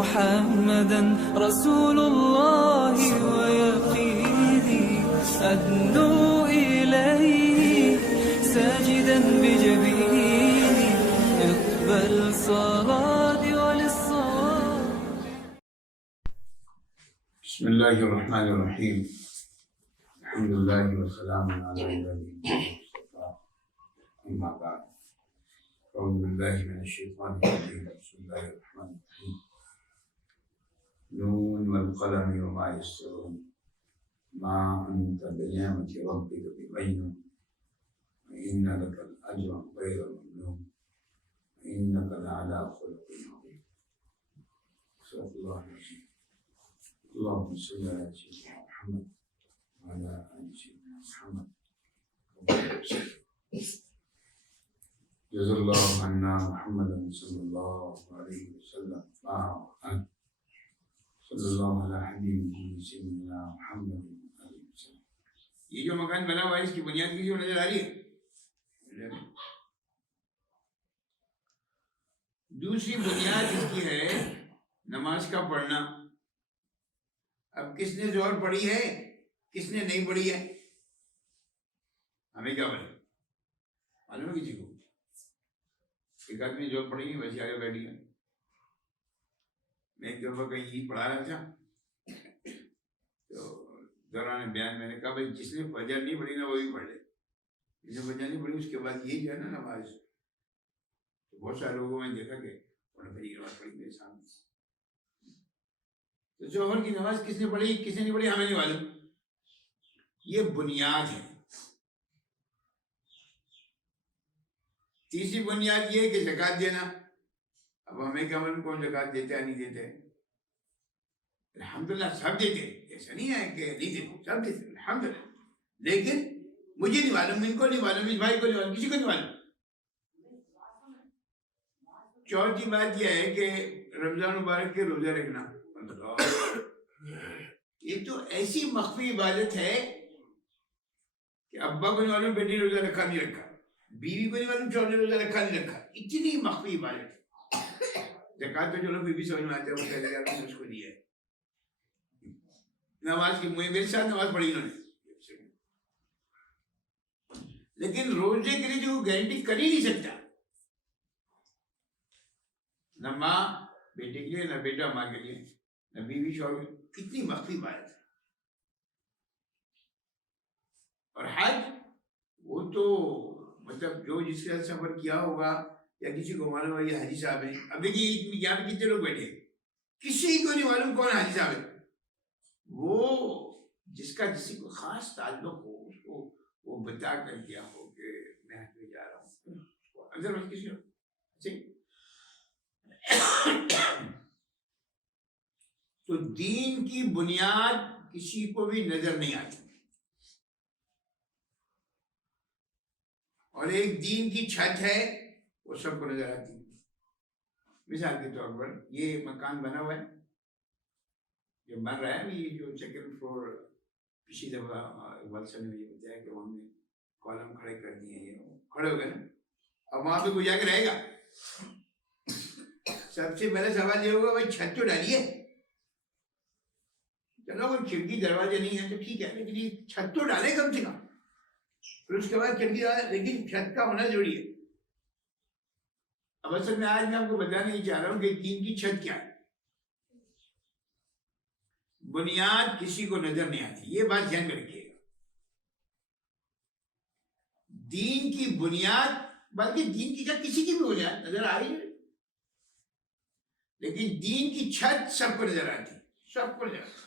محمدا رسول الله ويقيني أدنو إليه ساجدا بجبيني اقبل صلاتي وللصواب. بسم الله الرحمن الرحيم. الحمد لله والسلام على عباده المصطفى. أما بعد، أعوذ بالله من الشيطان الرجيم. بسم الله الرحمن الرحيم. نون والقلم وما يسطرون ما أنت بنعمة ربك بمجنون وإن لك الأجر غير ممنون وإنك لعلى خلق عظيم. صدق الله العظيم. اللهم صل على سيدنا محمد وعلى آل سيدنا محمد. جزا الله عنا محمدا صلى الله عليه وسلم وآله صلی اللہ علیہ حبیبہ سیدنا محمد علیہ وسلم. یہ جو مکان بنا ہوا ہے اس کی بنیاد کسی کو نظر آ رہی ہے؟ دوسری بنیاد اس کی ہے نماز کا پڑھنا. اب کس نے زہر پڑھی ہے کس نے نہیں پڑھی ہے ہمیں کیا بولے معلوم ہے کسی کو؟ ایک آدمی زہر پڑھی ہے ویسے آگے بیٹھی ہے. میں ایک دفعہ کہیں پڑھا رہا تھا تو دوران بیان میں نے کہا بھائی جس نے فجر نہیں پڑھی نا وہ بھی پڑھ لے. جس نے فجر نہیں پڑھی اس کے بعد یہی جو ہے نا نماز. تو بہت سارے لوگوں میں دیکھا کہ انہوں نے فجر کی نماز پڑھی میرے سامنے. تو ظہر کی نماز کس نے پڑھی کس نے نہیں پڑھی ہمیں نہیں معلوم. یہ بنیاد ہے. تیسری بنیاد یہ ہے کہ زکوٰۃ دینا. اب ہمیں کیا معلوم کون زکوٰۃ دیتے یا نہیں دیتے. الحمدللہ سب دیتے, ایسا نہیں ہے کہ نہیں دیتے, سب دیتے الحمدللہ. لیکن مجھے نہیں معلوم, ان کو نہیں معلوم, اس بھائی کو نہیں معلوم, کسی کو نہیں معلوم. چوتھی بات یہ ہے کہ رمضان مبارک کے روزے رکھنا. یہ تو ایسی مخفی عبادت ہے کہ ابا کو نہیں معلوم بیٹی نے روزہ رکھا نہیں رکھا, بیوی کو نہیں معلوم شوہر نے روزہ رکھا نہیں رکھا. اتنی مخفی عبادت ہے. زکوٰۃ تو چلو پھر بھی سمجھ میں آتا ہے, وہ کہہ دے گا اس کو دیا ہے. نماز کی میرے ساتھ نماز پڑھی انہوں نے, لیکن روزے کے لیے جو گارنٹی کر ہی نہیں سکتا. نہ ماں بیٹے کے لیے, نہ بیٹا ماں کے لیے, نہ بیوی شوہر کے. کتنی مخفی بات ہے. اور حج وہ تو مطلب جو جس کے ساتھ سفر کیا ہوگا یا کسی کو معلوم ہے یہ حاجی صاحب ہیں. اب دیکھیے یہاں پہ کتنے لوگ بیٹھے, کسی کو نہیں معلوم کون حاجی صاحب ہے. وہ جس کا کسی کو خاص تعلق ہو اس کو وہ بتا کر دیا ہو کہ میں حج پہ جا رہا ہوں. اگر کسی کو تو دین کی بنیاد کسی کو بھی نظر نہیں آتی. اور ایک دین کی چھت ہے وہ سب کو نظر آتی ہے. مثال کے طور پر یہ مکان بنا ہوا ہے جو بن رہا ہے, یہ جو سیکنڈ فلور پچھلی دفعہ اقبال صاحب نے مجھے بتایا کہ وہاں نے کالم کھڑے کر دیے ہیں, یہ کھڑے ہو گئے نا. اب وہاں پہ کوئی جا کے رہے گا. سب سے پہلا سوال یہ ہوگا بھائی چھت تو ڈالیے. چلو کوئی کھڑکی دروازے نہیں ہے تو ٹھیک ہے, لیکن یہ چھت تو ڈالے کم سے کم. پھر اس کے بعد کھڑکی ڈالے, لیکن چھت کا ہونا ضروری ہے. اب اصل میں آج میں آپ کو بتانا یہ چاہ رہا ہوں کہ دین کی چھت کیا ہے. بنیاد کسی کو نظر نہیں آتی, یہ بات ذہن میں رکھیے گا. دین کی بنیاد, بلکہ دین کی چھت کسی کی بھی ہو جائے نظر آ رہی ہے, لیکن دین کی چھت سب کو نظر آتی, سب کو نظر آتی.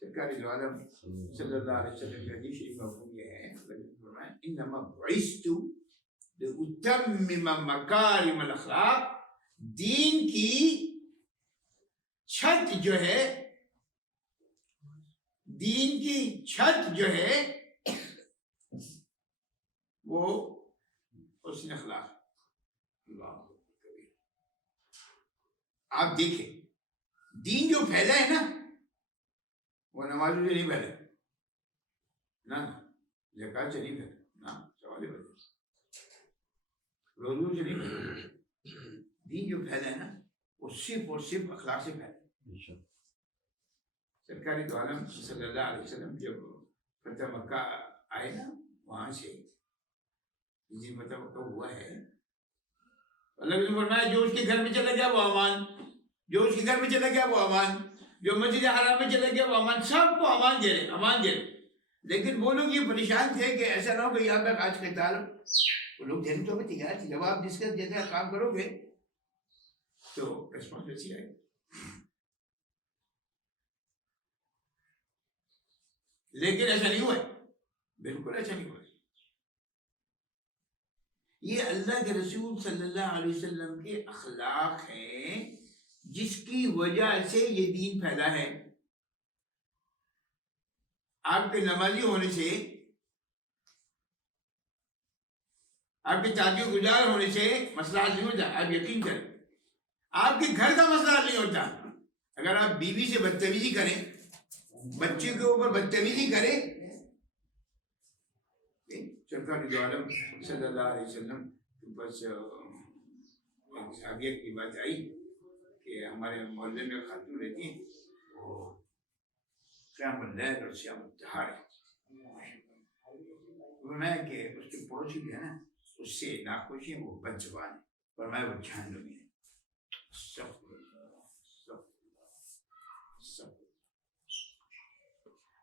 سرکار دو عالم صلی اللہ علیہ وسلم کی حدیث شریف مفہوم یہ ہے, انما بعثت لأتمم مکارم الاخلاق. دین کی چھت جو ہے, دین کی چھت جو ہے وہ حسن اخلاق. آپ دیکھیں دین جو پھیلا ہے نا وہ نمازوں سے نہیں پھیلا, نہ زکوٰۃ سے نہیں پھیلا, نہ سوال بدل روزوں سے نہیں پھیلا. دین جو پھیلا ہے نا وہ صرف اور صرف اخلاق سے پھیلے. سرکار دو عالم صلی اللہ علیہ وسلم جب فتح مکہ آئے نا، وہاں سے جی فتح مکہ ہوا ہے، اللہ نے فرمایا جو اس کے گھر میں چلا گیا وہ امان، جو اس کے گھر میں چلا گیا وہ امان، جو مسجد حرام میں چلا گیا وہ امان، سب کو امان دے رہے، امان دے رہے. لیکن وہ لوگ یہ پریشان تھے کہ ایسا نہ ہو کہ یہاں تک آج قتال ہو. وہ لوگ دینے تو بھی تیار تھے، جب آپ ڈسکس جیسا کام کرو گے تو ریسپانس ویسی آئے. لیکن ایسا نہیں ہوا ہے، بالکل ایسا نہیں ہوا ہے. یہ اللہ کے رسول صلی اللہ علیہ وسلم کے اخلاق ہیں جس کی وجہ سے یہ دین پھیلا ہے. آپ کے نمازی ہونے سے، آپ کے تعجب گزار ہونے سے مسئلہ حل نہیں ہوتا. آپ یقین کریں، آپ کے گھر کا مسئلہ حل نہیں ہوتا. اگر آپ بیوی سے بدتمیزی کریں، بچے کے اوپر بدتمیزی کریں، سرکار دو عالم صلی اللہ علیہ وسلم کے پاس صحابیہ کی بات آئی کہ ہمارے محلے میں خاتون رہتی ہیں، وہ قیام اللیل اور صیام الدہار ہے. فرمایا کہ اس کے پڑوسی بھی ہے نا، اس سے ناخوش ہیں، وہ بد زبان ہے. فرمایا وہ جہنمی ہے.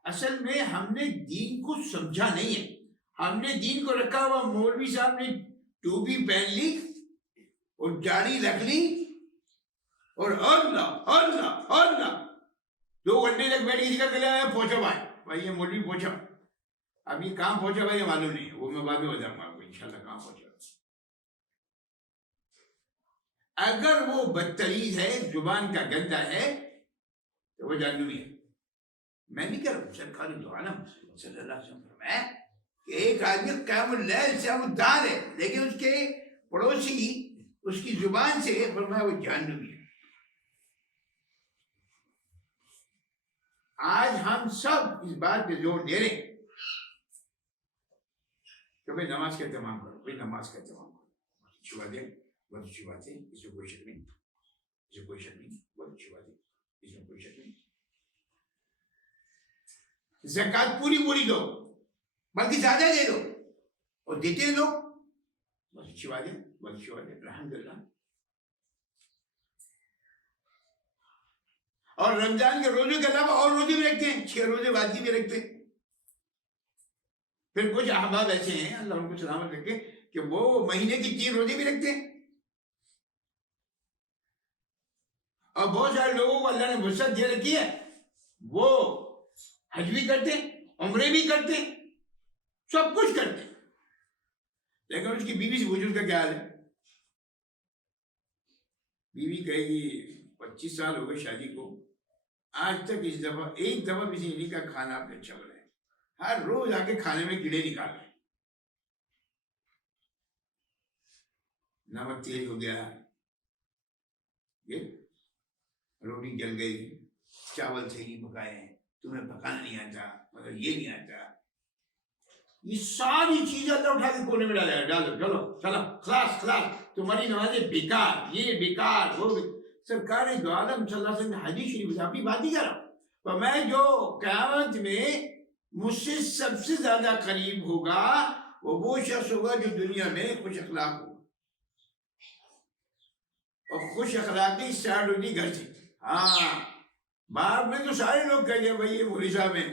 اصل میں ہم نے دین کو سمجھا نہیں ہے. ہم نے دین کو رکھا ہوا، مولوی صاحب نے ٹوپی پہن لی اور داڑھی رکھ لی اور اللہ اللہ اللہ 2 گھنٹے تک بیٹھ کے ذکر کر لیا. پہنچا بھائی یہ مولوی پہنچا. اب یہ کام پہنچا بھائی معلوم نہیں ہے، وہ میں بعد میں بتاؤں گا آپ کو انشاءاللہ کہاں پہنچا. اگر وہ بدتمیز ہے، زبان کا گندا ہے، تو وہ جہنمی ہے. میں نہیں کہہ رہا ہوں، سرکار دو عالم صلی اللہ علیہ وسلم فرمایا کہ ایک آدمی قیام اللیل سے وہ دار ہے، لیکن اس کے پڑوسی اس کی زبان سے فرمایا وہ جہنمی ہے. آج ہم سب اس بات پہ زور دے رہے ہیں کہ بھائی نماز کا اہتمام کرو، بھائی نماز کا اہتمام کرو. اچھی بات ہے، بہت اچھی بات ہے، اس میں کوئی شک نہیں، اس میں کوئی شک نہیں، بہت اچھی بات ہے، اس میں کوئی شک نہیں. زکوٰۃ پوری دو، بلکہ زیادہ دے دو، اور دیتے ہیں لوگ، بہت اچھی بات ہے، بہت اچھی بات ہے، الحمدللہ. اور رمضان کے روزے کے علاوہ اور روزے بھی رکھتے ہیں، 6 روزے باقی بھی رکھتے ہیں. پھر کچھ احباب ایسے ہیں اللہ ان کو سلامت رکھے کہ وہ مہینے کی 3 روزے بھی رکھتے ہیں. اور بہت سارے لوگوں کو اللہ نے وسعت دے رکھی ہے، وہ حج بھی کرتے ہیں، عمرے بھی کرتے ہیں، سب کچھ کرتے ہیں. لیکن اس کی بیوی سے پوچھو اس کا کیا حال ہے. بیوی کہے گی 25 سال ہو گئے شادی کو، آج تک ایک دفعہ بھی نہیں کا کھانا آپ نے اچھا بنایا. ہر روز آ کے کھانے میں کیڑے نکال رہے، نمک تیز ہو گیا، روٹی جل گئی، چاول صحیح نہیں پکائے ہیں، تمہیں پکانا نہیں آتا، مگر یہ نہیں آتا. یہ ساری چیزیں اللہ اٹھا کے کونے میں ڈالو، چلو خلاص، تمہاری نمازیں بیکار، یہ بیکار، وہ سرکار دو عالم صلی اللہ علیہ وسلم حدیث شریف اپنی بات نہیں کر رہا ہوں. تو میں جو قیامت میں مجھ سے سب سے زیادہ قریب ہوگا وہ شخص ہوگا جو دنیا میں خوش اخلاق ہوگا. اور خوش اخلاقی اسٹارٹ ہوتی گھر سے. ہاں باہر میں تو سارے لوگ کہہ گئے بھائی یہ مولوی صاحب ہیں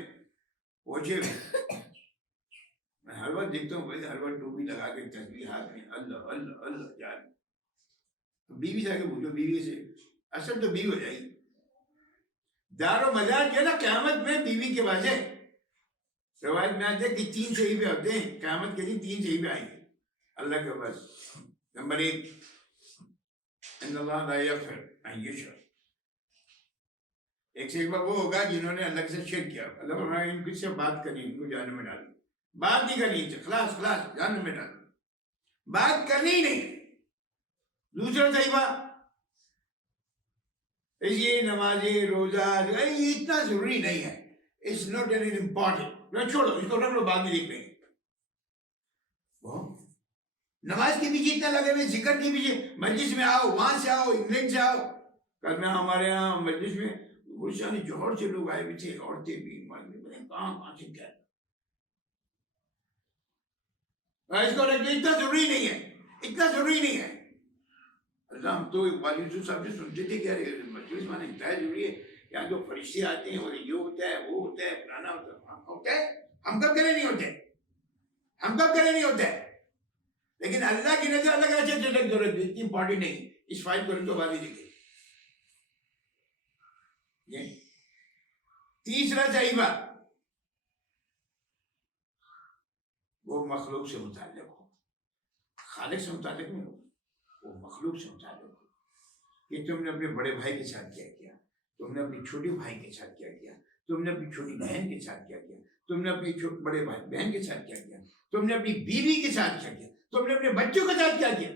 پہنچے ہوئے. میں ہر وقت دیکھتا ہوں بھائی، ہر وقت ٹوپی لگا کے تسبیح ہاتھ میں، اللہ اللہ اللہ جان. بیوی سے آگے پوچھو، بیوی سے اصل تو بیوی ہو جائے گی. دار و مدار جو ہے نا قیامت میں بیوی کے بعد ہے. روایت میں آتے ہیں کہ 3 صحیفے ہوتے ہیں قیامت کے دن، 3 صحیفے آئیں گے اللہ کے پاس. نمبر 1 ان اللہ لا یغفر ان یشرک. ایک صحیفہ وہ ہوگا جنہوں نے اللہ کے ساتھ شرک کیا. اللہ فرمائے ان کی سے بات کرنی، ان کو جہنم میں ڈالو. بات نہیں کرنی، خلاص جہنم میں ڈالو، بات کرنی ہی نہیں. دوسرا صحیفہ یہ نماز روزہ یہ اتنا ضروری نہیں ہے، اٹس ناٹ این امپورٹنٹ، چھوڑو اس کو رکھ لو، بعد میں دیکھ لیں گے. نماز کے پیچھے اتنا لگے ہوئے، ذکر کے پیچھے، مجلس میں آؤ، وہاں سے آؤ، انگلینڈ سے آؤ، کل میں ہمارے یہاں مجلس میں گلشن جوہر سے لوگ آئے ہوئے تھے، عورتیں بھی مرد بھی، کہاں سے کیا اس کو رکھنا اتنا ضروری نہیں ہے، اتنا ضروری نہیں ہے. اللہ ہم تو اقبال یوسف صاحب سے سنتے تھے کہ مجلس مانا اتنا ضروری ہے، یہاں جو فرشتے آتے ہیں اور یہ ہوتا ہے وہ ہوتا ہے فلانا ہوتا ہے. ہم کب کرے نہیں ہوتے، ہم کب کرے نہیں ہوتے. لیکن اللہ کی نظر اللہ کا ضرورت اتنی امپورٹنٹ نہیں. اس فائل کو تو بعد ہی دیکھیں. تیسرا صحیفہ وہ مخلوق سے متعلق ہو، خالق سے متعلق نہیں ہو، وہ مخلوق سے متعلق ہو. کہ تم نے اپنے بڑے بھائی کے ساتھ کیا کیا، تم نے اپنی چھوٹے بھائی کے ساتھ کیا کیا، تم نے اپنی چھوٹی بہن کے ساتھ کیا کیا، تم نے اپنے بڑے بھائی بہن کے ساتھ کیا کیا، تم نے اپنی بیوی کے ساتھ کیا کیا، تم نے اپنے بچوں کے ساتھ کیا کیا.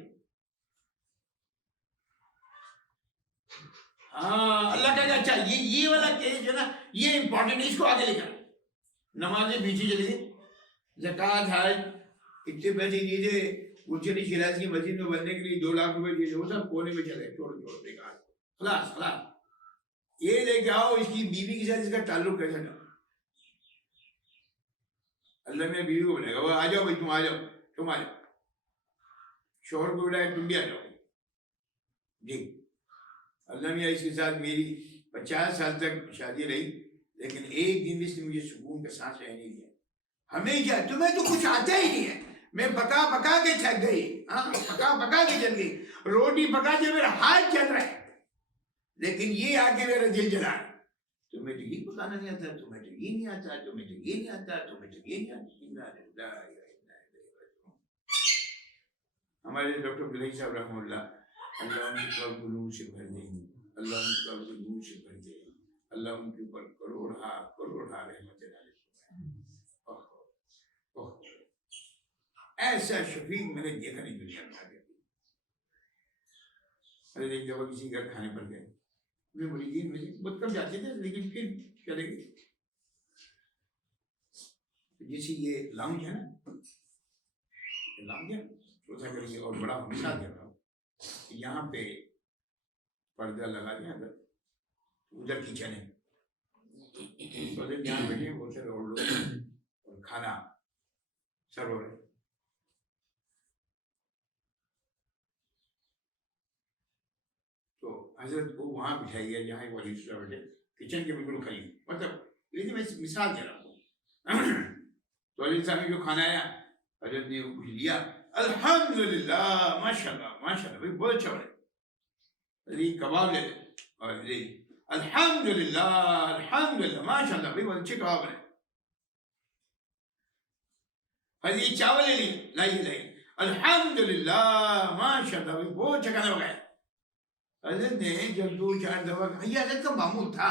ہاں اللہ کہے گا اچھا یہ والا کیس جو ہے نا یہ امپورٹنٹ ہے، اس کو آگے لے کر. نمازیں پیچھے چلی گئی، زکوٰۃ حج اتنے پیسے دیے تھے گلشن شیراز کی مسجد میں بننے کے لیے 2 لاکھ روپے دیے تھے، وہ سب کونے میں چلے چھوڑ بیکار. خلاص خلاص. یہ لے کے آؤ اس کی بیوی کے ساتھ اس کا تعلق کیسا تھا. اللہ میں بیوی کو بلائے گا، وہ آ جاؤ بھائی، تم آ جاؤ، تم آ جاؤ. شوہر کو بلائے تم بھی آ جاؤ. جی اللہ میاں اس کے ساتھ میری 50 سال تک شادی رہی، لیکن ایک دن اس نے مجھے سکون کا سانس رہنے نہیں دیا. ہمیشہ تمہیں تو کچھ آتا ہی نہیں ہے. میں پکا کے تھک گئی، ہاں پکا کے چل گئی، روٹی پکا کے میرا ہاتھ چل رہا ہے، لیکن یہ آ کے میرا دل جلا ہے. تمہیں تو یہ پکانا نہیں آتا، تمہیں تو یہ نہیں آتا، تمہیں تو یہ نہیں آتا، تمہیں تو یہ نہیں آتا. ہمارے ڈاکٹر بلئی صاحب رحمہ اللہ، اللہ ان کے قبر کو نور سے بھر دے، اللہ ان کے قبر کو نور سے بھر دے، اللہ ان کے اوپر کروڑ رحمت ڈالے. ایسا شفیق میں نے دیکھا نہیں دنیا میں آگے. ارے ایک دفعہ کسی گھر کھانے پر گئے، میں بڑی دین میں بہت کم جاتے تھے لیکن پھر چلے گئے. جیسے یہ لاؤنج ہے نا، لاؤنج ہے چوتھا کریں گے اور بڑا مثال دے رہا ہوں، یہاں پہ پردہ لگا دیا، اگر ادھر کچن ہے تو ادھر جہاں بیٹھے بہت سارے اور لوگ اور کھانا سرو ہو رہے. تو حضرت کو وہاں بٹھائی گیا جہاں وہ علیہ بیٹھے، کچن کے بالکل قریب. مطلب لیکن میں مثال دے رہا ہوں. تو علیہ صاحب نے جو کھانا آیا حضرت نے کچھ لیا، الحمدللہ ماشاء اللہ بھائی بہت اچھا بنے، کباب لے لے اور لے الحمدللہ ماشاء اللہ بھائی بہت اچھے کباب بنے. حضرت چاول لے لی، لائیے الحمدللہ ماشاء اللہ بھائی بہت اچھا کھانا پکایا. حضرت نے جب 2-4 دفعہ کہا، یہ حضرت کا معمول تھا،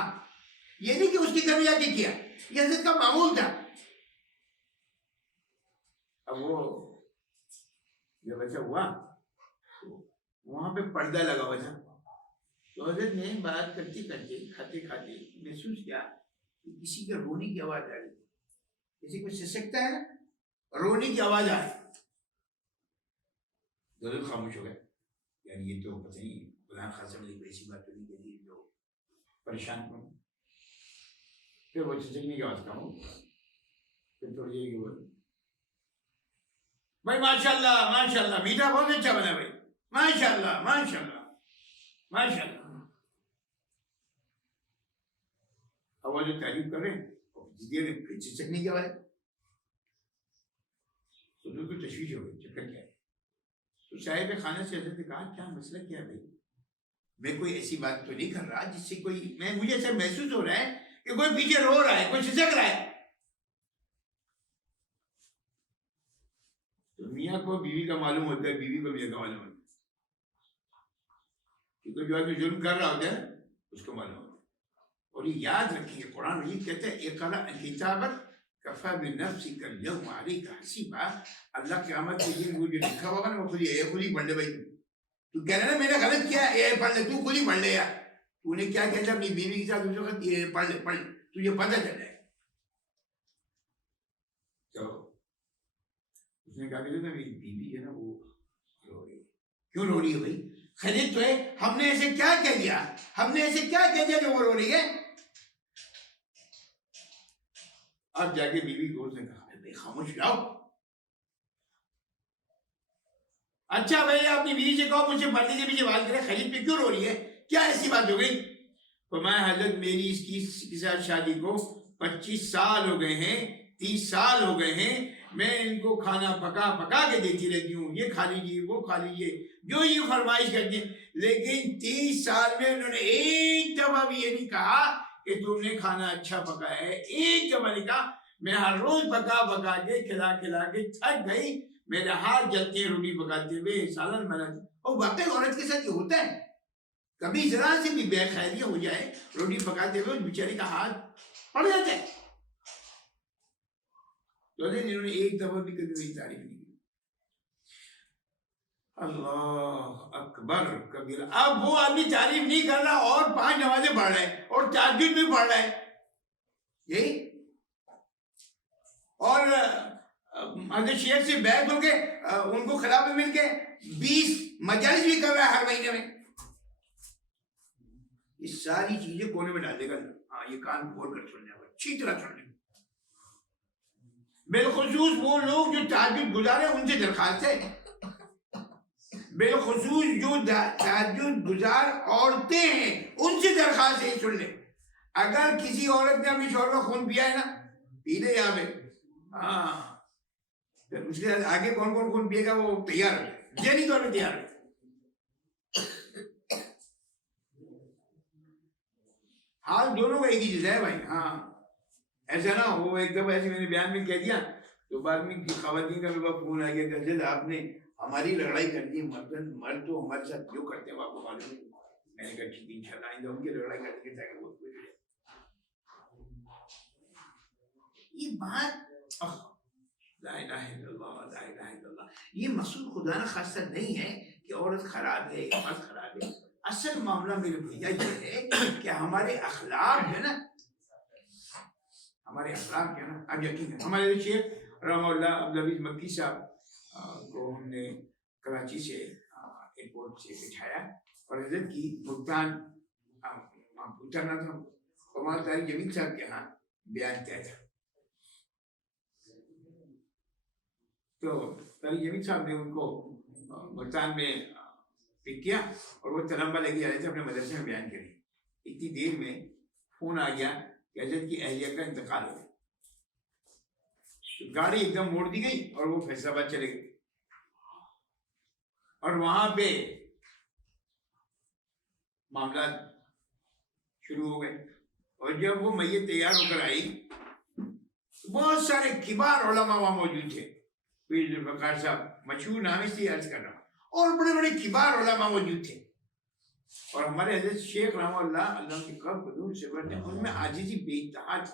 یہ نہیں کہ اس کے گھر میں جا کے کیا، یہ حضرت کا معمول تھا. اب وہ جب ایسا ہوا وہاں پہ پردہ لگا ہوا تھا، تو حضرت نے بات کرتے کرتے کھاتے کھاتے محسوس کیا کہ کسی کے رونے کی آواز آ رہی ہے. کسی کو سسکتا ہے نا، رونے کی آواز آ رہی. دونوں خاموش ہو گئے، یعنی یہ تو پتہ نہیں فلاں خاصا نے کوئی ایسی بات نہیں کہی جو پریشان کروں. پھر وہ سسکنے کی آواز کم ہو، پھر تھوڑی دیر کے بعد بھائی ماشاء اللہ میٹھا بہت اچھا بنا بھائی، ماشاء اللہ. اب وہ جو تعریف کر رہے ہیں پھر چکنے کی آواز، تو ان کو تشویش ہو گئی، چکر کیا ہے. تو صاحب خانہ سے حضرت نے کہا کیا مسئلہ کیا ہے بھائی، میں کوئی ایسی بات تو نہیں کر رہا جس سے کوئی مجھے ایسا محسوس ہو رہا ہے کہ کوئی پیچھے رو رہا ہے، کوئی سسک رہا ہے. تو میاں کو بیوی کا معلوم ہوتا ہے، بیوی کو میاں کا معلوم ہوتا ہے، کیونکہ جو آدمی ظلم کر رہا ہوتا ہے اس کو معلوم ہوتا ہے. اور یہ یاد رکھیں گے، قرآن مجید کہتے ہیں اقرأ کتابک کفیٰ بنفسک اليوم علیک حسیبا. اللہ قیامت کے دن وہ جو لکھا ہوگا نا وہ خود ہی پڑھ لے. بھائی تو کہہ رہے نا میں نے غلط کیا، یہ پڑھ لے، تو خود ہی پڑھ لے یار. تو نے کیا کہتا اپنی بیوی کے ساتھ اس وقت، یہ پڑھ لے تجھے پتہ چل جائے. تو اس نے کہا کہ میری بیوی ہے نا وہ رو رہی ہے. کیوں رو رہی ہے بھائی؟ خلیج تو ہے، ہم نے ایسے کیا کہہ دیا، ہم نے ایسے کیا کہہ دیا جو وہ رو رہی ہے؟ اب جا کے بیوی کو اس نے کہا بھائی خاموش رہو، اچھا بھائی اپنی بیوی سے کہو مجھے پردے کے پیچھے بات کرے، خلیج پہ کیوں رو رہی ہے، کیا ایسی بات ہو گئی؟ فرمایا حضرت میری اس کی ساتھ شادی کو 25 سال ہو گئے ہیں، 30 سال ہو گئے ہیں، میں ان کو کھانا پکا پکا کے دیتی رہتی ہوں، یہ کھا لیجیے وہ کھا لیجیے جو یہ فرمائش کرتی ہیں، لیکن 30 سال میں انہوں نے ایک دفعہ بھی یہ نہیں کہا کہ تم نے کھانا اچھا پکایا ہے، ایک دفعہ نہیں کہا، میں ہر روز پکا پکا کے کھلا کھلا کے تھک گئی، میرے ہاتھ جلتے ہیں روٹی پکاتے ہوئے، سالن بناتے، اور واقعی عورت کے ساتھ یہ ہوتا ہے، کبھی ذرا سے بھی بے خیریہ ہو جائے روٹی پکاتے ہوئے بیچاری کا ہاتھ پڑ جاتا ہے، تو انہوں نے ایک دفعہ بھی کبھی میری تعریف نہیں کی۔ اللہ اکبر کبیر، اب وہ آدمی تعریف نہیں کر رہا اور 5 نمازیں پڑھ رہا ہے اور تہجد بھی پڑھ رہا ہے، یہی، اور حضرت شیخ سے بیعت ہو کے ان کو خلافت مل کے 20 مجالس بھی کر رہا ہے ہر مہینے میں، یہ ساری چیزیں کونے میں ڈال دے گا، ہاں یہ کان کھول کر سننے والا، اچھی طرح سننے، بالخصوص وہ لوگ جو تہجد گزارے ان سے درخواست ہے، بالخصوص جو تہجد گزار عورتیں ہیں ان سے درخواست ہے، سن لیں، اگر کسی عورت نے اپنی شوہر کا خون پیا ہے نا، پی لے یہاں پہ، ہاں پھر اس کے بعد آگے کون کون خون پیے گا وہ تیار ہے، ذہنی طور پہ تیار ہے، حال دونوں کا ایک ہی چیز ہے بھائی، ہاں ایسا نہ وہ ایک دفعہ ایسے میں نے بیان میں کہہ دیا تو بعد میں خواتین کا میرے پاس فون آ گیا کہ آپ نے ہماری لڑائی کر دی، مرد تو ہمارے ساتھ کیوں کرتے ہیں آپ کو معلوم نہیں، میں نے کہا ٹھیک ہے انشاءاللہ آئندہ ان کی لڑائی کر کے تاکہ وہ یہ بات لا الہ الا اللہ لا الہ الا اللہ، یہ مقصود خدا نہ خاصہ نہیں ہے کہ عورت خراب ہے یا مرد خراب ہے، اصل معاملہ میرے بھیا یہ ہے کہ ہمارے اخلاق جو ہے نا، ہمارے اخلاق جو ہے نا، اب یقین ہے ہمارے شیخ رحمہ اللہ عبدالعزیز مکی صاحب کو ہم نے کراچی سے ایئرپورٹ سے بٹھایا اور حضرت کی ملتان اترنا تھا، اور طارق جمیل صاحب کے ہاں بیان کیا تھا، تو طارق جمیل صاحب نے ان کو ملتان میں پک کیا اور وہ تلمبہ لے کے جا رہے تھے اپنے مدرسے میں بیان کریں، اتنی دیر میں فون آ گیا کہ حضرت کی اہلیہ کا انتقال ہو گیا، گاڑی ایک دم موڑ دی گئی اور وہ فیصل آباد چلے گئے، اور وہاں پہ معاملات شروع ہو گئے، اور جب وہ میت تیار ہو کر آئی بہت سارے کبار علماء وہاں موجود تھے، پیر ذوالفقار صاحب مشہور نام اس لیے عرض کر رہا ہوں، اور بڑے بڑے کبار علماء موجود تھے، اور ہمارے حضرت شیخ رحمہ اللہ اللہ کی قبر بدون سے بڑھتے ان میں عاجزی بے انتہا تھی،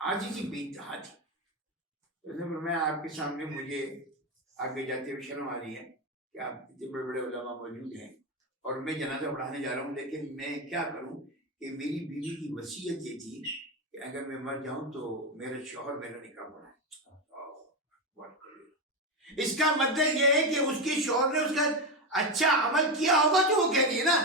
عاجزی بے انتہا تھی، میں آپ کے سامنے مجھے آگے جاتے ہوئے شرم آ رہی ہے کہ آپ اتنے بڑے بڑے علماء موجود ہیں اور میں جنازہ پڑھانے جا رہا ہوں، لیکن میں کیا کروں کہ میری بیوی کی وصیت یہ تھی کہ اگر میں مر جاؤں تو میرا شوہر میرا نکاح پڑھائے، اس کا مطلب یہ ہے کہ اس کے شوہر نے اس کا اچھا عمل کیا ہوگا تو وہ کہہ دیے نا،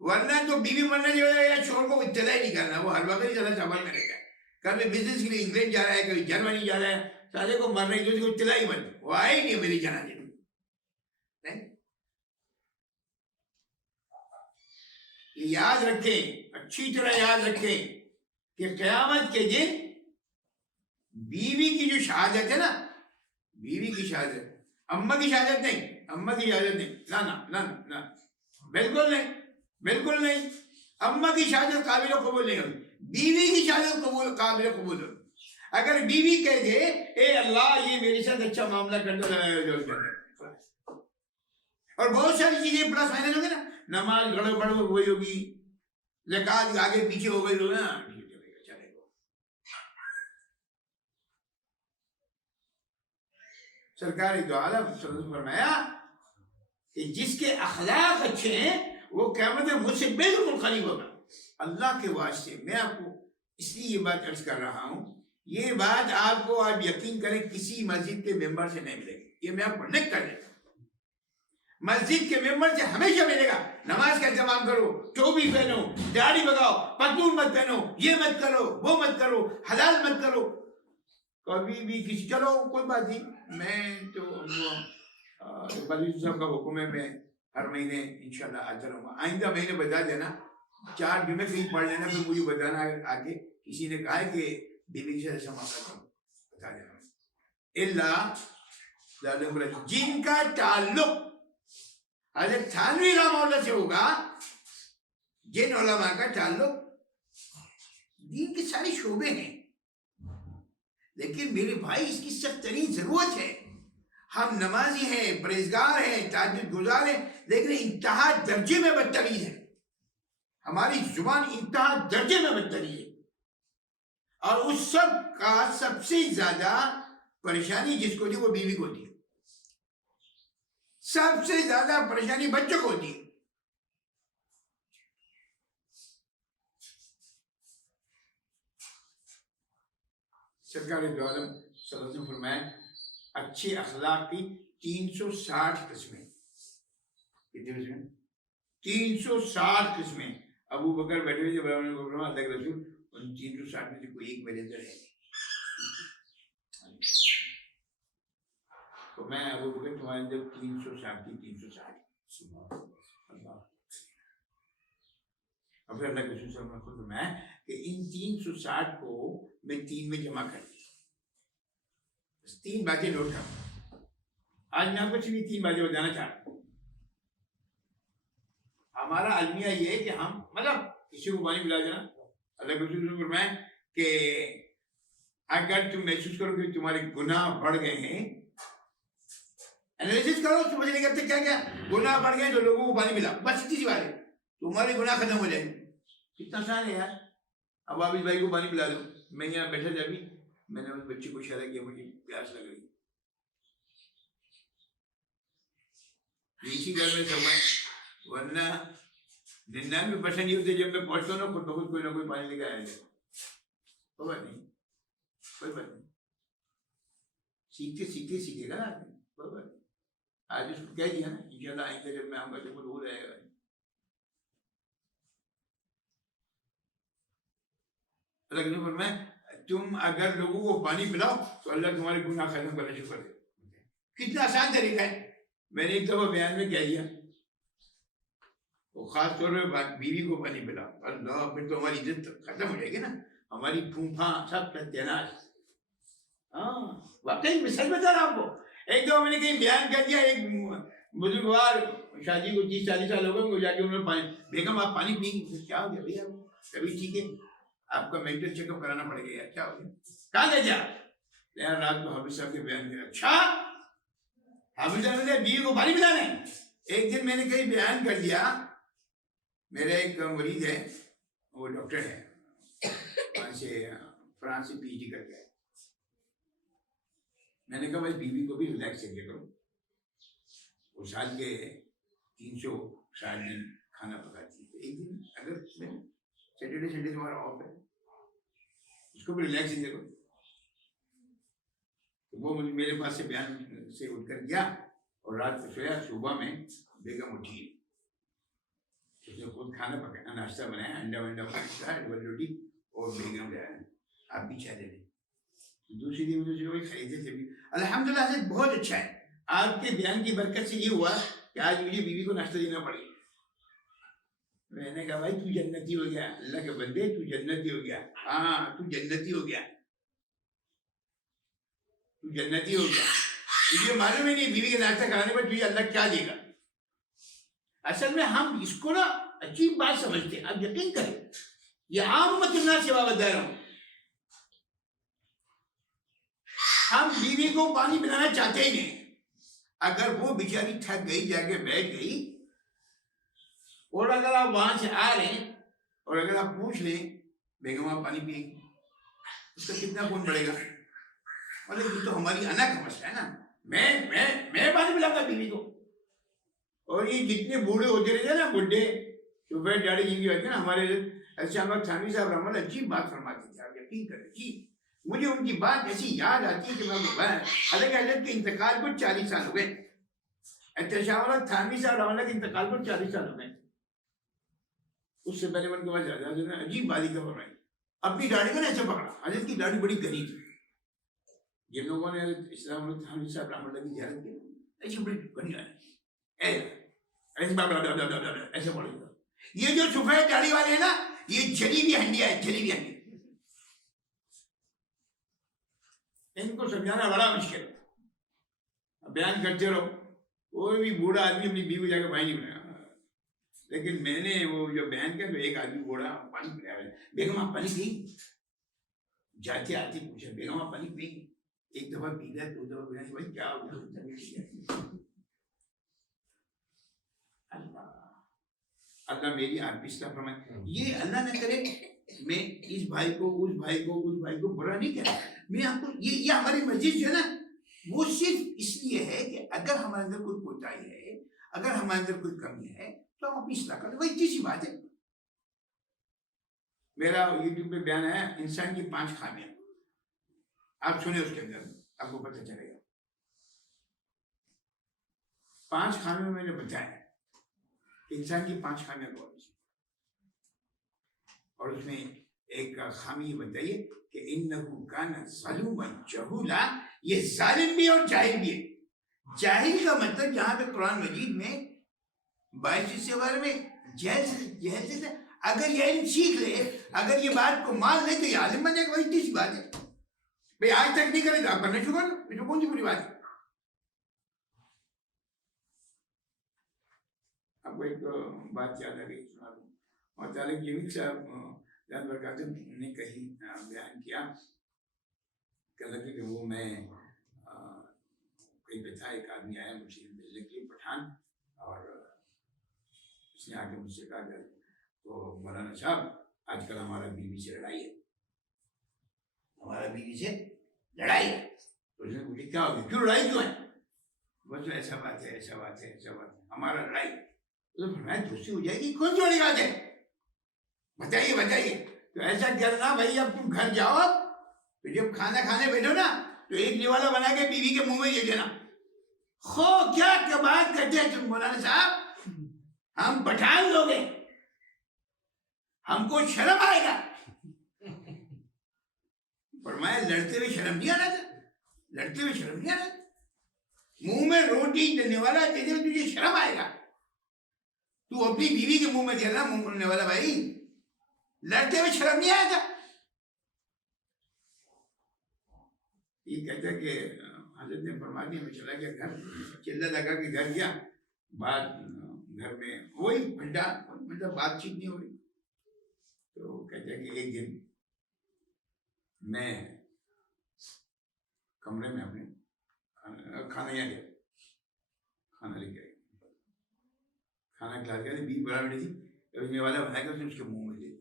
ورنہ تو بیوی مرنے جو ہے یا شوہر کو اطلاع ہی نہیں کرنا، وہ ہر وقت ہی طرح سے عمل کرے گا، کبھی بزنس کے لیے انگلینڈ جا رہا ہے، کبھی جرمنی جا رہا ہے، سارے کو مرنے کی اس کو اطلاع ہی بن، وہ آئے ہی نہیں میری جنازے میں، نہیں، یہ یاد رکھیں، اچھی طرح یاد رکھیں کہ قیامت کے دن بیوی کی جو شہادت ہے نا، بیوی کی شہادت، اماں کی شہادت نہیں، اماں کی شہادت نہیں، نہ بالکل نہیں، بالکل نہیں، اماں کی شہادت قابل قبول نہیں ہوگی، بیوی کی شہادت قابل قبول ہوگی، اگر بیوی کہہ دے اے اللہ یہ میرے ساتھ اچھا معاملہ کر دو، اور بہت ساری چیزیں پلس مائنس ہوگی نا، نماز گڑبڑ ہوئی ہوگی، زکوٰۃ آگے پیچھے ہو گئی ہوگی نا، سرکار دو عالم صلی اللہ علیہ وسلم فرمایا کہ جس کے اخلاق اچھے ہیں وہ قیامت میں مجھ سے بالکل قریب ہوگا، اللہ کے واسطے میں آپ کو اس لیے یہ بات عرض کر رہا ہوں، یہ بات آپ کو آپ یقین کریں کسی مسجد کے ممبر سے نہیں ملے گی، یہ میں آپ کو نہیں کر دیتا، مسجد کے ممبر سے ہمیشہ ملے گا نماز کا انتظام کرو, ٹوپی پہنو, داڑھی بگاؤ, پتلون مت پہنو, یہ مت کرو, وہ مت کرو, حلال مت کرو. کبھی بھی کسی چلو کوئی بات نہیں, میں تو صاحب کا حکم ہے, میں ہر مہینے انشاءاللہ آتا رہوں گا. آئندہ مہینے بتا دینا, 4 جمعے کہیں پڑھ لینا, پھر مجھے بتانا آگے کسی نے کہا ہے کہ بیوی کے ساتھ ایسا معاملہ کرو, بتا دینا. اللہ جن کا تعلق حضرت تھانوی رحمہ اللہ سے ہوگا, جن علماء کا تعلق دین کے سارے شعبے ہیں, لیکن میرے بھائی اس کی سخت ترین ضرورت ہے. ہم نمازی ہیں, پرہیزگار ہیں, تہجد گزار ہیں, لیکن انتہا درجے میں بدتمیز ہے. ہماری زبان انتہا درجے میں بدتمیز ہے, اور اس سب کا سب سے زیادہ پریشانی جس کو دی وہ بیوی کو دی, سب سے زیادہ پریشانی بچوں کو دی. سرکار دو عالم صلی اللہ علیہ وسلم فرمائے اچھے اخلاق کی 360 قسمیں. کتنی قسمیں؟ 360 قسمیں. ابو بکر بیٹھے ہوئے اللہ کے رسول, ان 360 میں سے کوئی ایک میرے اندر ہے. تو میں ابو بکر تمہارے اندر 360 کی 360. اور پھر اللہ کے رسول صلی اللہ علیہ وسلم نے فرمایا کہ ان 360 کو میں 3 میں جمع کر دیا. 3 باتیں نوٹ کر. آج میں آپ کو صرف 3 باتیں بتانا چاہتا ہوں. ہمارا المیہ یہ ہے کہ ہم مطلب کسی کو پانی پلا دینا. اللہ کے رسول نے فرمایا کہ اگر تم محسوس کرو کہ تمہارے گناہ بڑھ گئے ہیں, انالیسس کرو, سمجھ نہیں کرتے کیا کیا گناہ بڑھ گئے تو لوگوں کو پانی ملا, بس اتنی سی بات ہے, تمہارے گناہ ختم ہو جائیں. کتنا آسان ہے یار. اب عابد بھائی کو پانی پلا دو. میں یہاں بیٹھا تھا ابھی, میں نے اس بچے کو اشارہ کیا, مجھے پیاس لگ رہی. اسی گھر میں سمجھ, ورنہ 99% یہ ہوتے جب میں پہنچتا ہوں نا خود بخود کوئی نہ کوئی پانی لے کے آیا جائے. کوئی بات نہیں, کوئی بات نہیں, سیکھتے سیکھتے سیکھے گا نا آدمی. کوئی بات نہیں, آج اس کو کہہ دیا نا, انشاءاللہ آئندہ جب میں آؤں گا تو خود ہو جائے گا. اللہ کے فرمائے تم اگر لوگوں کو پانی پلاؤ تو اللہ تمہارے گناہ ختم کرنا شروع کر دے. کتنا آسان طریقہ ہے. میں نے ایک دفعہ بیان میں کہہ دیا, وہ خاص طور پہ بیوی کو پانی پلاؤ. اللہ, پھر تو ہماری عزت ختم ہو جائے گی نا, ہماری پھوپھاں سب تیناش. ہاں واقعی میں سچ بتا رہا ہوں آپ کو. ایک دفعہ میں نے کہیں بیان کر دیا, ایک بزرگوار شادی کو 30-40 سال ہو گئے, جا کے انہوں نے پانی, بیگم آپ پانی پئیں گے؟ کیا ہو گیا بھیا, کبھی ٹھیک ہے, آپ کا مینٹل چیک اپ کرانا پڑے گا یار. کیا ہو گیا, کہاں گئے جا یار؟ رات کو حافظ صاحب کے بیان کیا. اچھا حافظ صاحب نے بیوی کو پانی پلانا ہے. ایک دن میں نے کہیں بیان کر دیا, میرا ایک مریض ہے, وہ ڈاکٹر ہے, وہاں سے فرانس سے PhD کر کے آئے. میں نے کہا بھائی بیوی کو بھی ریلیکس کیا کرو, وہ سال کے 360 دن کھانا پکاتی ہے, ایک دن اگر سیٹرڈے سنڈے تمہارا آف ہے اس کو بھی ریلیکس دے دو. وہ میرے پاس سے بیان سے اٹھ کر گیا اور رات کو سویا. صبح میں بیگم اٹھی, اس نے خود کھانا پکایا, ناشتہ بنایا, انڈا ونڈا پکایا, ڈبل روٹی, اور بیگم لے آیا, آپ بھی چائے دے دیں. دوسری دن مجھے وہی خریدے تھے بھی. الحمدللہ حضرت بہت اچھا ہے, آپ کے بیان کی برکت سے یہ ہوا کہ آج مجھے بیوی کو ناشتہ دینا پڑے. میں نے کہا بھائی تو جنتی ہو گیا, اللہ کے بندے تو جنتی ہو گیا. ہاں تو جنتی ہو گیا, تو جنتی ہو گیا. تجھے معلوم ہے نہیں بیوی کے ناشتہ کرانے پر تجھے اللہ کیا دے گا. اصل میں ہم اس کو نا عجیب بات سمجھتے ہیں. آپ یقین کریں, یہ عام امت الناس سے بات بتا رہا ہوں. ہم بیوی کو پانی پلانا چاہتے ہی نہیں. اگر وہ بیچاری تھک گئی, جا کے بیٹھ گئی, اور اگر آپ وہاں سے آ رہے ہیں اور اگر آپ پوچھ لیں بیگم آپ پانی پئیں گے, اس کا کتنا خون بڑھے گا. مطلب یہ تو ہماری انا کا مسئلہ ہے نا. میں پانی پلاتا بیوی کو. اور یہ جتنے بوڑھے ہوتے رہتے ہیں نا, بڈھے صبح ڈاڑی جن کی ہوتی ہے نا, ہمارے ایسے احمد تھانوی صاحب رحمۃ اللہ عجیب بات فرماتے تھے. آپ یقین کریں جی, مجھے ان کی بات ایسی یاد آتی ہے کہ میں حضرت کے انتقال کو 40 سال ہو گئے. شاہ تھانوی صاحب رحمۃ اللہ کے انتقال پر 40 سال ہو گئے. اس سے پہلے ان کے پاس حضرت نے عجیب بات کا فرمائی. اپنی داڑھی کو ایسے پکڑا. حضرت کی داڑھی بڑی گھنی تھی. جن لوگوں نے حضرت اسلام تھانوی صاحب رحمۃ اللہ کی زیارت کی ایسی بڑی گھنی ایسے پڑے گا. یہ جو سفید داڑھی والے ہیں نا یہ جلی ہوئی ہنڈیا ہے, جلی ہوئی ہنڈی. ان کو سمجھانا بڑا مشکل ہے. بیان کرتے رہو. کوئی بھی بوڑھا آدمی اپنی بیوی جا کے پانی نہیں بنایا. لیکن میں نے وہ جو بیان کیا تو ایک آدمی بوڑھا پانی پلایا. بیگم آپ پانی پی. جاتے آتے پوچھا بیگم آپ پانی پی. ایک دفعہ پی گیا, 2 دفعہ پی گیا. بھائی کیا ہو گیا؟ اللہ میری آپ کی اصلاح فرمائے. یہ اللہ نہ کرے میں اس بھائی کو اس بھائی کو اس بھائی کو برا نہیں کہتا. میں آپ کو یہ ہماری مسجد جو ہے نا وہ صرف اس لیے ہے کہ اگر ہمارے اندر کوئی کوتاہی ہے, اگر ہمارے اندر کوئی کمی ہے تو ہم اپنی اصلاح کریں. وہی سی بات ہے. میرا یوٹیوب پہ بیان ہے انسان کی 5 خامیاں. آپ سنیں اس کے اندر آپ کو پتہ چلے گا. 5 خامیوں میں نے بتایا کہ انسان کی 5 خامیاں کون سی. اور اس میں ایک خامی یہ بتائیے کہ انہو کان ظلوما جہولا. یہ ظالم بھی اور جاہل بھی ہے. جاہل کا مطلب جہاں پہ قرآن مجید میں 22 سوار میں جہل سے اگر یہ علم سیکھ لے, اگر یہ بات کو مان لے تو یہ عالم بنے گا. وہی سی بات ہے. بھئی آج تک نہیں کرے تو آپ کرنا شروع کرو. یہ کون سی بری بات ہے. آپ کو ایک بات یاد آ گئی سنا دوں. اور طالب جمیل صاحب جان برکاتہ نے کہیں بیان کیا کہ وہ میں کہیں پہ تھا, ایک آدمی آیا مجھے ملنے کے لیے پٹھان, اور اس نے آ کے مجھ سے کہا کہ تو مولانا صاحب آج کل ہمارا بیوی سے لڑائی ہے, ہمارا بیوی سے لڑائی ہے. تو اس نے پوچھا کیا ہوگی, کیوں لڑائی کیوں ہے؟ بس ایسا بات ہے ایسا بات ہے ایسا بات ہے ہمارا لڑائی. تو فرمایا دوسری ہو جائے گی, کون سی بڑی بات ہے, بتائیے بتائیے. تو ایسا کرنا بھائی, اب تم گھر جاؤ تو جب کھانا کھانے بیٹھو نا تو ایک نوالا بنا کے بیوی کے منہ میں دے دینا. خو کیا بات کرتے ہیں تم مولانا صاحب, ہم پٹھان لوگ ہیں, ہم کو شرم آئے گا. فرمایا لڑتے ہوئے شرم نہیں آنا تھا, لڑتے ہوئے شرم نہیں آنا. منہ میں روٹی ڈلنے والا دے دے تجھے شرم آئے گا. تو اپنی بیوی کے منہ میں دے رہا منہ ڈلنے والا بھائی, لڑتے ہوئے شرم نہیں آیا تھا. یہ کہتا ہے کہ حضرت نے فرما دیا, میں چلا گیا گھر, چلنے لگا کہ گھر گیا, بعد گھر میں وہی پھنڈا, مطلب بات چیت نہیں ہو رہی. تو کہتا ہے کہ ایک دن میں کمرے میں اپنے کھانا یہاں گیا, کھانا لے کے آئے, کھانا کھلا کے بیوی بڑا بیٹھی تھی, رکھنے والا بنا کے اس کے منہ میں دے دیا.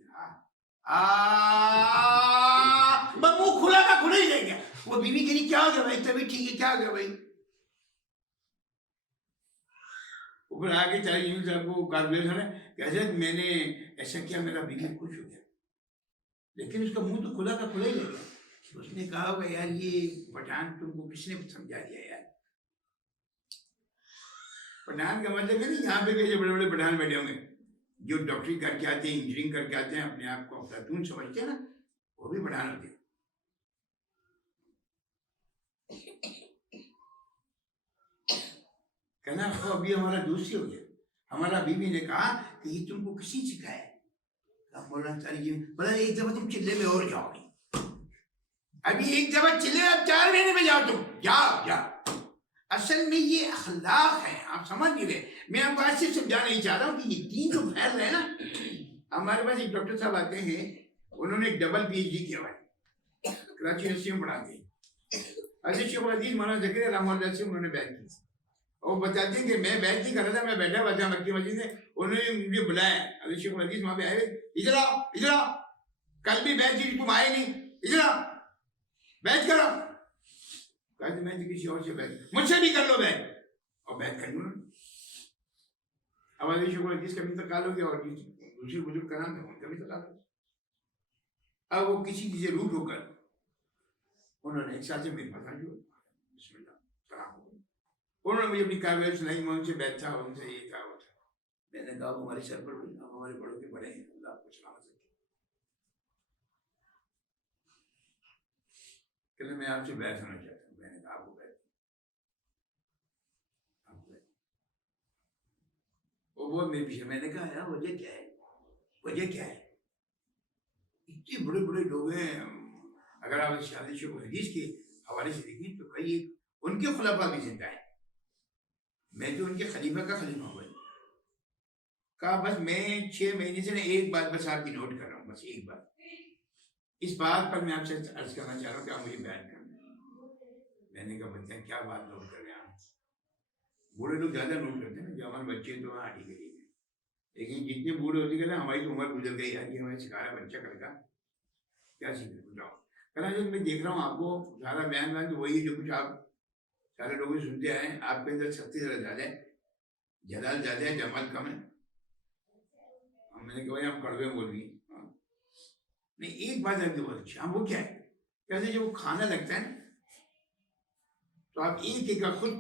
منہ کھلا کا کھلا ہی رہ گیا. وہ بیوی کہہ رہی کیا ہو گیا بھائی, طبیعت ٹھیک ہے, کیا ہو گیا بھائی. اوپر آگے چلے یوں صاحب کو کارپوریشن ہے کہ حضرت میں نے ایسا کیا, میرا بیوی خوش ہو گیا, لیکن اس کا منہ تو کھلا کا کھلا ہی رہ گیا. اس نے کہا ہوگا یار یہ پٹھان تم کو کس نے سمجھا دیا یار. پٹھان کا مطلب ہے نہیں یہاں پہ کیسے بڑے بڑے پٹھان بیٹھے ہوں گے جو ڈاکٹری کر کے آتے ہیں, انجینئرنگ کر کے آتے ہیں, اپنے آپ کو افلاطون سمجھتے ہیں نا, وہ بھی پٹھان ہوتے ہیں. کہنا ابھی ہمارا دوسری ہو گیا. ہمارا بیوی نے کہا کہ یہ تم کو کسی سکھایا ہے. بولا ایک دفعہ تم چلے میں اور جاؤ گی, ابھی ایک دفعہ چلے میں, اب 4 مہینے میں جاؤ, تم جاؤ جاؤ. اصل میں یہ اخلاق ہے, آپ سمجھ نہیں رہے. میں آپ کو آج سے سمجھانا ہی چاہ رہا ہوں کہ یہ دین جو پھیل رہا ہے نا. ہمارے پاس ایک ڈاکٹر صاحب آتے ہیں, انہوں نے ڈبل PhD کیا ہوا ہے, کراچی یونیورسٹی میں پڑھاتے ہیں. حضرت شیخ الحدیث مولانا ذکر رحمۃ اللہ سے انہوں نے بیعت کی. اور بتاتے ہیں کہ میں بیعت نہیں کر رہا تھا, میں بیٹھا ہوا تھا مکی مسجد میں, انہوں نے مجھے بلایا. حضرت شیخ الحدیث وہاں پہ آئے, ادھر آؤ ادھر آؤ, کل بھی بیعت کی تم آئے نہیں, ادھر آؤ بیعت کرو. کہا میں تو کسی اور سے بیعت, مجھ سے بھی کر لو بیعت, اور بیعت کر لوں. اب حضرت شیخ الحدیث کا بھی انتقال ہو گیا, اور دوسرے بزرگ کا نام تھا, ان کا بھی انتقال ہو گیا. اب وہ کسی چیز سے روٹ ہو کر انہوں نے ایک ساتھ سے میرے پاس آ جو بسم اللہ سلام ہو گئی. انہوں نے مجھے اپنی کاروائیاں سنائی، میں ان سے بیٹھا، ان سے یہ کہا وہ تھا. میں نے کہا وہ ہمارے سر پر ہوئی، ہم ہمارے بڑوں کے بڑے ہیں، اللہ آپ کو سلامت رکھے. کہ میں آپ سے بیعت ہونا چاہتا ہوں. میں نے کہا آپ کو بیعت، وہ بہت میرے پیچھے. میں نے کہا یار وجہ کیا ہے، وجہ کیا ہے؟ اتنے بڑے بڑے لوگ ہیں، اگر آپ شادی شروع حدیث کے حوالے سے دیکھیں تو کئی ان کے خلفاء بھی زندہ ہیں. میں تو ان کے خلیفہ کا خلیفہ ہوں. کہا بس میں 6 مہینے سے ایک بات بس آپ کی نوٹ کر رہا ہوں، بس ایک بات. اس بات پر میں آپ سے عرض کرنا چاہ رہا ہوں کہ آپ مجھے بیان کریں. میں نے کہا بچہ کیا بات نوٹ کر رہے ہیں آپ؟ بوڑھے لوگ زیادہ نوٹ کرتے ہیں نا، جو ہمارے بچے تو ہاں ٹھیک ہے، لیکن جتنے بوڑھے ہوتے گئے نا ہماری تو عمر گزر گئی. آج ہمیں سکھا رہا بچہ کر کا کیا سیکھ رہے بتاؤ. کہنا جب میں دیکھ رہا ہوں آپ کو سارا بیان تو وہی ہے جو کچھ آپ سارے لوگ سنتے آئے ہیں. آپ کے اندر سختی ذرا زیادہ ہے، جلال زیادہ ہے، جمال کم ہے. میں نے کہا بھائی ہم کڑوے بول رہی ہیں. نہیں ایک بات ہے بہت اچھی. ہم وہ کیا ہے کیسے جب وہ کھانا لگتا ہے نا تو آپ ایک ایک کا خود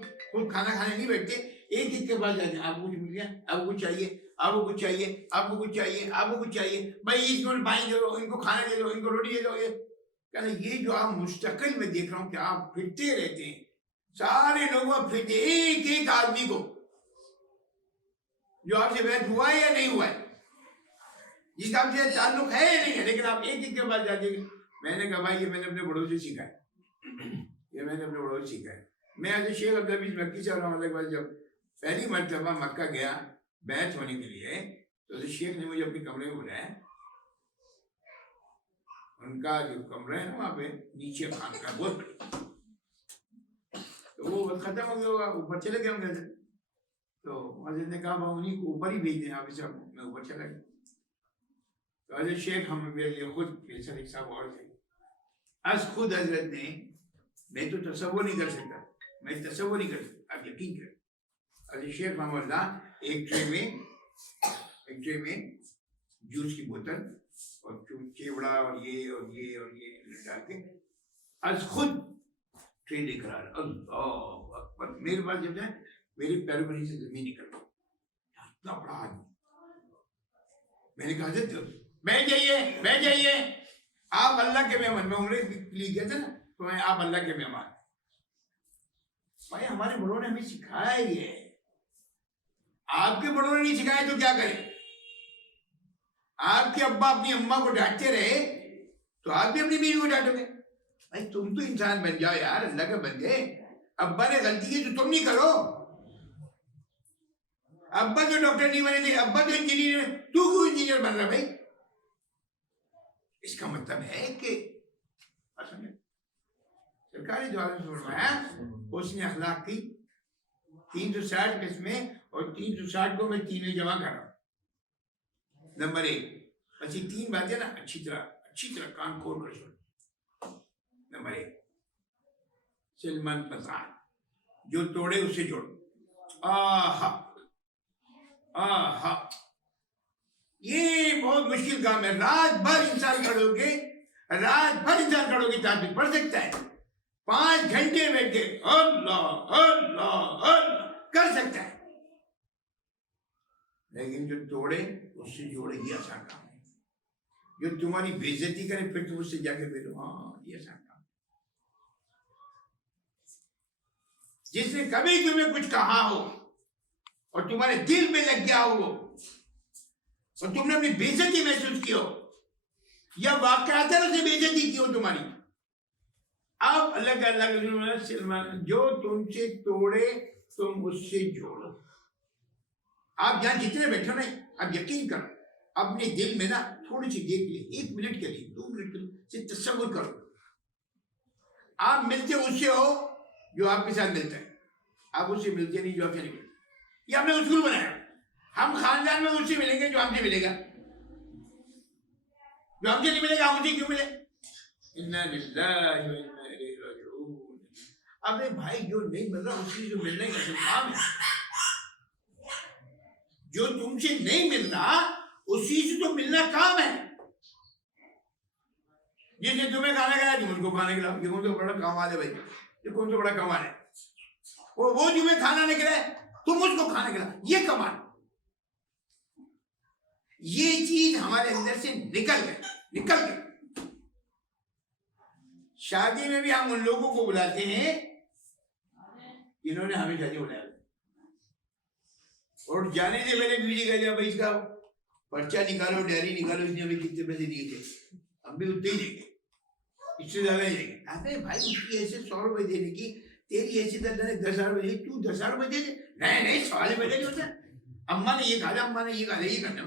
کھانا کھانے نہیں بیٹھتے، ایک ایک کے بعد جاتے ہیں. آپ کو کچھ مل گیا، آپ کو کچھ چاہیے، آپ کو کچھ چاہیے، آپ کو کچھ چاہیے، آپ کو کچھ چاہیے، بھائی اس کو پانی دے دو، ان کو کھانا دے دو، ان کو روٹی دے دو. یہ جو آپ مستقل میں دیکھ رہا ہوں کہ آپ پھرتے رہتے ہیں، سارے لوگوں پھرتے، ایک ایک آدمی کو جو آپ سے بیعت ہوا ہے یا نہیں ہوا ہے، جس کا آپ سے تعلق ہے یا نہیں ہے، لیکن آپ ایک ایک کے بعد جاتے ہیں. میں نے کہا بھائی یہ میں نے اپنے بڑوں سے سیکھا ہے، یہ میں نے اپنے بڑوں سے سیکھا ہے. میں حضرت شیخ عبدالعزیز مکی صاحب رحمۃ اللہ کے بعد جب پہلی مرتبہ مکہ گیا بیعت ہونے کے لیے تو حضرت شیخ نے مجھے اپنے کمرے میں بلایا. ان کا جو کمرہ ہے نا وہاں پہ نیچے خان کا بہت بڑی، تو وہ ختم ہو گیا ہوگا، اوپر چلے گئے ہوں گے. تو حضرت نے کہا انہیں کو اوپر ہی بھیج دیں آپ اسے. میں اوپر چلا گیا تو حضرت شیخ ہم میرے لیے خود پیسہ ایک صاحب اور تھے. از خود حضرت نے، میں تو تصور نہیں کر سکتا، میں تصور نہیں کر سکتا، آپ یقین کریں. حضرت شیخ محمد اللہ ایک ٹرے میں جوس کی بوتل اور چیوڑا اور یہ ڈال کے از خود ٹرے لے کر آ رہا. اللہ اکبر. میرے پاس جب ہے میرے پیروں پر سے زمین نکل گئی. اتنا بڑا آدمی. میں نے کہا حضرت بیٹھ جائیے آپ اللہ کے مہمان. میں عمرے کے لیے گیا تھا نا تو میں آپ اللہ کے مہمان. بھائی ہمارے بڑوں نے ہمیں سکھایا ہی ہے، آپ کے بڑوں نے نہیں سکھایا تو کیا کریں؟ آپ کے ابا اپنی اماں کو ڈانٹتے رہے تو آپ بھی اپنی بیوی کو ڈانٹو گے. بھائی تم تو انسان بن جاؤ یار، اللہ کے بندے. ابا نے غلطی کی تو تم نہیں کرو. ابا جو ڈاکٹر نہیں بنے تھے، ابا جو انجینئر، تو کیوں انجینئر بن رہا بھائی؟ اس کا مطلب ہے کہ سرکاری دوارا سے فرمایا حسن اخلاق کی 360 قسمیں اور 360 کو میں 3 میں جمع کر رہا ہوں. نمبر 1 اچھی 3 باتیں نا اچھی طرح کان کھول کر سن. نمبر 1 سلمان پسان، جو توڑے اسے جوڑ. آہا یہ بہت مشکل کام ہے. رات بھر انسان کھڑو کے تعبیر پڑھ سکتا ہے، 5 گھنٹے بیٹھ کے اللہ اللہ اللہ کر سکتا ہے، لیکن جو توڑے اس سے جوڑے یہ آسان کام ہے. جو تمہاری بےعزتی کرے پھر تم اس سے جا کے بیٹھو، ہاں یہ آسان کام ہے. جس نے کبھی تمہیں کچھ کہا ہو اور تمہارے دل میں لگ گیا ہو اور تم نے اپنی بےعزتی محسوس کی ہو یا واقعات سے بےعزتی کی ہو تمہاری، اب اللہ سلمان جو تم سے توڑے تم اس سے جوڑو. آپ یہاں جتنے بیٹھے نا آپ یقین کرو اپنے دل میں نا تھوڑی سی دیر کے لیے 1 منٹ کے لیے 2 منٹ کے لیے تصور کرو آپ ملتے اس سے ہو جو آپ کے ساتھ ملتا ہے، آپ اس سے ملتے نہیں جو آپ سے نہیں ملتے. یہ ہم نے اصول بنایا، ہم خاندان میں اس سے ملیں گے جو ہم سے ملے گا، جو ہم سے نہیں ملے گا ہم اسے کیوں ملے. انا للہ و انا الیہ راجعون. اب بھائی جو نہیں مل رہا اسی سے ملنے کا اصل کام ہے. جو تم سے نہیں مل رہا اسی سے تو ملنا کام ہے. جس نے تمہیں کھانا کھلایا تم ان کو کھانا کھلاؤ. یہ کون سا بڑا کام ہے بھائی، یہ کون سا بڑا کام ہے. وہ تمہیں کھانا نہیں کھلائے تم اس کو کھانا کھلا. یہ کمال, یہ چیز ہمارے اندر سے نکل گئی. شادی میں بھی ہم ان لوگوں کو بلاتے ہیں جنہوں نے ہمیں شادی بلایا, اور جانے سے پہلے بیوی کہہ دیا بھائی اس کا پرچہ نکالو, ڈائری نکالو, اس نے ہمیں کتنے پیسے دیے تھے, ہم بھی اتنے ہی دیں گے, اس سے زیادہ ہی دیں گے. ارے بھائی اس کی ایسے 100 روپئے دینے کی, تیری ایسی درد ہے 10,000 روپئے, تو 10,000 روپئے دے دے. نہیں 100 روپئے نہیں ہوتا, اماں نے یہ کہا تھا, اماں نے یہ کہا تھا, یہ کرنا.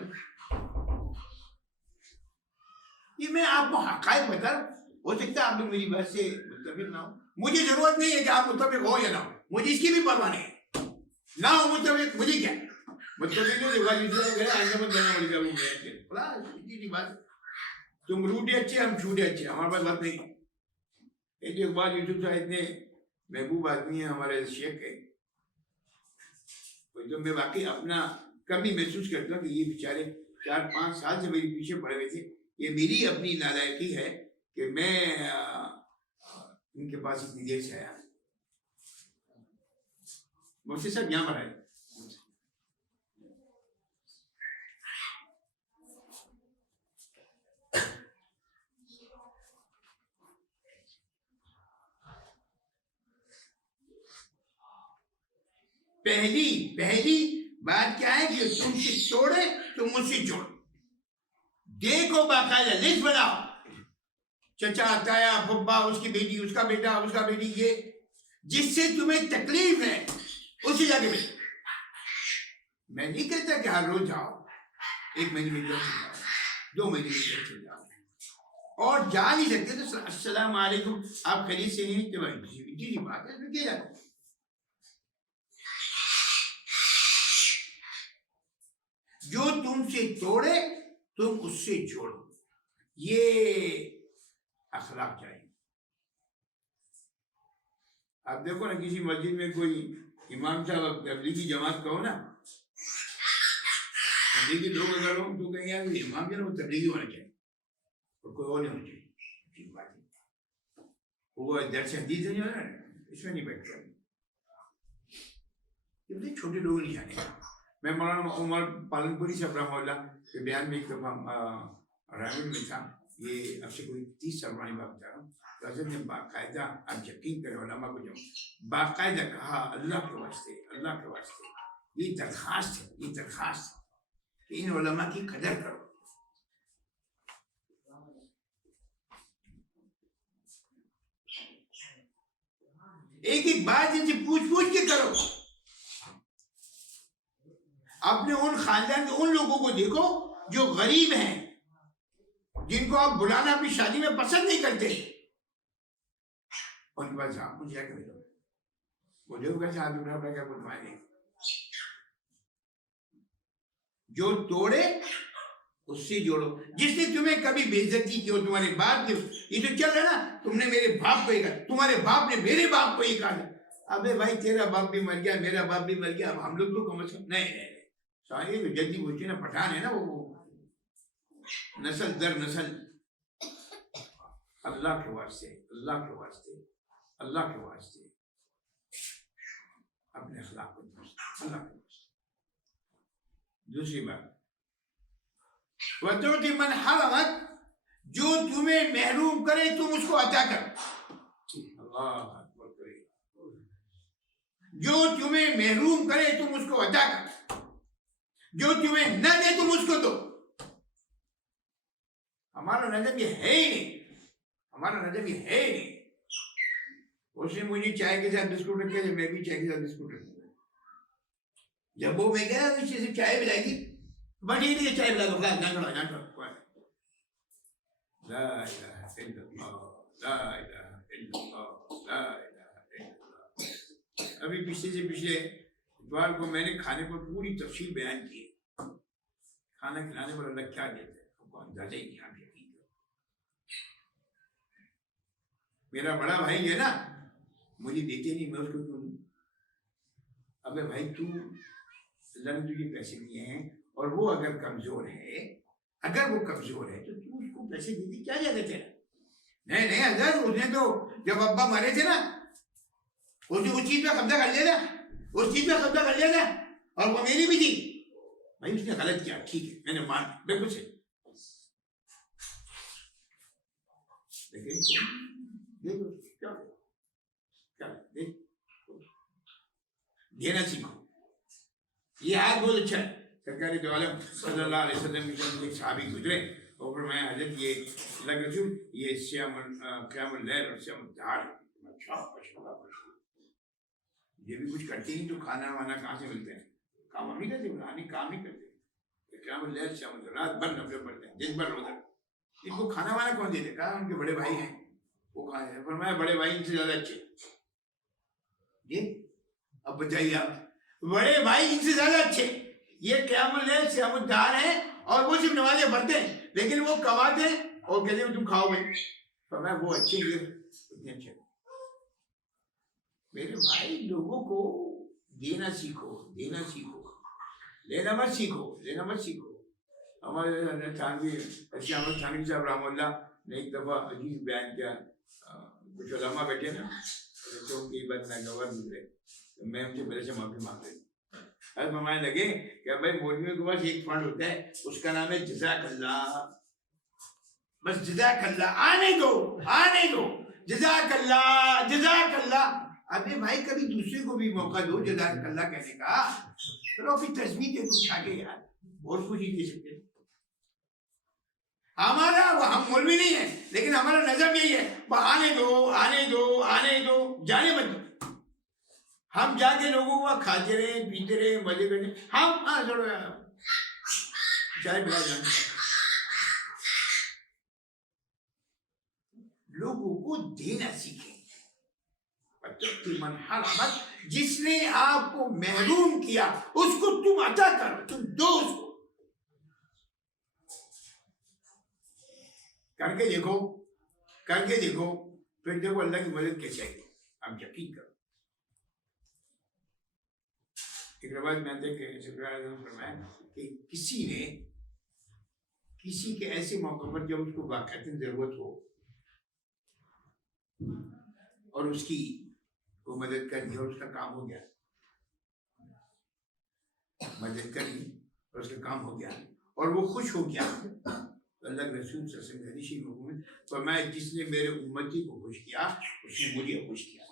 یہ میں آپ کو حقائق بتا رہا ہوں. ہو سکتا ہے آپ لوگ میری بات سے متفق نہ ہو, مجھے ضرورت نہیں ہے کہ آپ متفق ہو یا نہ ہو, مجھے اس کی بھی پرواہ نہیں ہے, نہ ہو متفق, مجھے کیا متفق بات. تم روٹے اچھے, ہم چھوٹے اچھے, ہمارے پاس بات نہیں. ایک اقبال یوسف صاحب اتنے محبوب آدمی ہیں ہمارے شیخ کے, تو میں واقعی اپنا کمی محسوس کرتا ہوں کہ یہ بیچارے 4-5 سال سے میرے پیچھے پڑے ہوئے تھے. یہ میری اپنی نالائقی ہے کہ میں ان کے پاس اتنی دیر سے آیا. مفتی صاحب یہاں پر آئے. پہلی بات کیا ہے کہ تم سے توڑے تو مجھ سے جوڑ. دیکھو باقاعدہ لسٹ بناؤ, چچا, تایا, پھپھا, اس کی بیٹی, اس کا بیٹا, اس کا بیٹی, یہ جس سے تمہیں تکلیف ہے اسی جگہ میں. میں نہیں کہتا کہ ہر روز جاؤ, 1 مہینے میں چل جاؤ, 2 مہینے میں چل جاؤ, اور جا نہیں سکتے تو السلام علیکم آپ خیریت سے ہیں کہ بھائی جی بات ہے کیا جاتا ہے. جو تم سے توڑے تم اس سے جوڑو, یہ اخلاق چاہیے. آپ دیکھو نا کسی مسجد میں کوئی امام صاحب تبلیغی جماعت کا ہو نا, تبلیغی لوگ اگر ہوں تو کہیں یار امام جو ہے وہ تبلیغی ہونا چاہیے اور کوئی اور نہیں ہونا چاہیے. وہ درس حدیث نہیں ہونا, اس میں نہیں بیٹھتا. یہ چھوٹے لوگ نہیں جانے. میں مولانا عمر پالن پوری صاحب رحمہ اللہ کے بیان میں ایک دفعہ رائمنڈ میں تھا, یہ اب سے کوئی 30 سال پرانی بات بتا رہا ہوں. تو حضرت نے باقاعدہ, آپ یقین کریں علماء کو جب باقاعدہ کہا اللہ کے واسطے یہ درخواست ہے کہ ان علماء کی قدر کرو. ایک بات ان سے پوچھ کے کرو. اپنے ان خاندان کے ان لوگوں کو دیکھو جو غریب ہیں, جن کو آپ بلانا اپنی شادی میں پسند نہیں کرتے, ان کے پاس آپ مجھے کیا کرے گا, مجھے وہ کیسے ہاتھ اٹھا کیا بلوائے. جو توڑے اس سے جوڑو. جس نے تمہیں کبھی بے عزتی کی ہو, تمہارے باپ نے, یہ تو چل رہا نا, تم نے میرے باپ کو یہ کہا, تمہارے باپ نے میرے باپ کو یہ کہا. ابے بھائی تیرا باپ بھی مر گیا, میرا باپ بھی مر گیا, اب ہم لوگ تو کم از کم نہیں. ساری تو جلدی پوچھتے نا, پٹھان ہے نا وہ, نسل در نسل. اللہ کے واسطے اپنے اخلاق کو اللہ کے واسطے. دوسری بات, وَتُعْطِ مَنْ حَرَمَكَ, جو تمہیں محروم کرے تم اس کو عطا کر. اللہ اکبر کرے. جو تمہیں محروم کرے تم اس کو عطا کر, جو تمہیں نہ دے تم اس کو دو. ہمارا نظم یہ ہے ہی نہیں. اس نے مجھے چائے کے ساتھ بسکٹ رکھا, جب میں بھی چائے کے ساتھ بسکٹ رکھوں. جب وہ میں گیا اس سے چائے پلائے گی, بڑی نہیں چائے پلا دو, لا الہ الا اللہ. ابھی پچھلے اتوار کو میں نے کھانے پر پوری تفصیل بیان کی. کھانا کھلانے پر اللہ کیا دیتا ہے آپ کو اندازہ ہی نہیں. آپ یقین کرو, میرا بڑا بھائی ہے نا, مجھے دیتے نہیں, میں اس کو کیوں دوں. ابے بھائی تو اللہ نے تجھے پیسے دیے ہیں, اور وہ اگر کمزور ہے تو تو اس کو پیسے دیتی کیا جاتا تیرا. نہیں حضرت, اس نے تو جب ابا مرے تھے نا اس چیز پہ قبضہ کر لیا تھا، اس چیز پہ قبضہ کر لیا تھا، اور وہ میری بھی تھی. بھائی اس نے غلط کیا، ٹھیک ہے میں نے مان لیا، بالکل صحیح. دینا سیکھو. یہ آیت بہت اچھا ہے. سرکار دو عالم صلی اللہ علیہ وسلم کے صحابی گزرے اور فرمایا حضرت یہ اللہ کے رسول یہ قیام اللیل اور صیام الدہر یہ بھی کچھ کرتے نہیں تو کھانا وانا کہاں سے ملتے ہیں؟ کام ہم نہیں کرتے، بنانے کام نہیں کرتے. قیام اللیل صیام الدہر رات بھر نفل پڑھتے ہیں، دن بھر روزہ. ان کو کھانا وانا کون دیتے؟ کہا ان کے بڑے بھائی ہیں وہ کھاتے ہیں. فرمایا بڑے بھائی ان سے زیادہ اچھے. جی اب بتائیے آپ، بڑے بھائی ان سے زیادہ اچھے. یہ قیام اللیل صیام الدہر ہیں اور وہ صرف نمازیں پڑھتے ہیں لیکن وہ کماتے ہیں اور کہتے ہیں تم کھاؤ گے. فرمایا وہ اچھے یہ اتنے اچھے. میرے بھائی لوگوں کو دینا سیکھو، دینا سیکھو، لینا مت سیکھو، لینا مت سیکھو. ہمارے تھانوی احمد تھانوی صاحب رحمہ اللہ نے ایک دفعہ عجیب بیان کیا. کچھ علماء بیٹھے نا تو ان کی بات ناگوار گزرے، میں ان سے پہلے سے معافی مانگ رہی ہوں. اب ہمارے لگے کہ بھائی مولویوں کے پاس ایک فنڈ ہوتا ہے اس کا نام ہے جزاک اللہ. بس جزاک اللہ، آنے دو آنے دو، جزاک اللہ جزاک اللہ. ابھی بھائی کبھی دوسرے کو بھی موقع دو جزاک اللہ کہنے کا. چلو ابھی تصویر دے دو اٹھا کے یار، اور کچھ ہی دے سکتے. ہمارا ہم مولوی نہیں ہے لیکن ہمارا نظم یہی ہے آنے دو آنے دو آنے دو، جانے مت دو. ہم جا کے لوگوں کو کھاتے رہے پیتے رہے مزے کرتے. ہم چائے پلا جانے. لوگوں کو دینا سیکھیں. من حرمت، جس نے آپ کو محروم کیا اس کو تم عطا کرو، تم دو اس کو. کر کے دیکھو، کر کے دیکھو، پھر دیکھو اللہ کی مدد کیسے آئے گی. آپ یقین کرو. ایک روایت میں آتا ہے کہ سرکار نے فرمایا کہ کسی نے کسی کے ایسے موقع پر جب اس کو واقعتاً ضرورت ہو اور اس کی وہ مدد کر دی اور اس کا کام ہو گیا، مدد کر دی اور اس کا کام ہو گیا اور وہ خوش ہو گیا، تو اللہ کے رسول صلی اللہ علیہ وسلم حدیث میں فرمایا جس نے میرے امتی کو خوش کیا اس نے مجھے خوش کیا.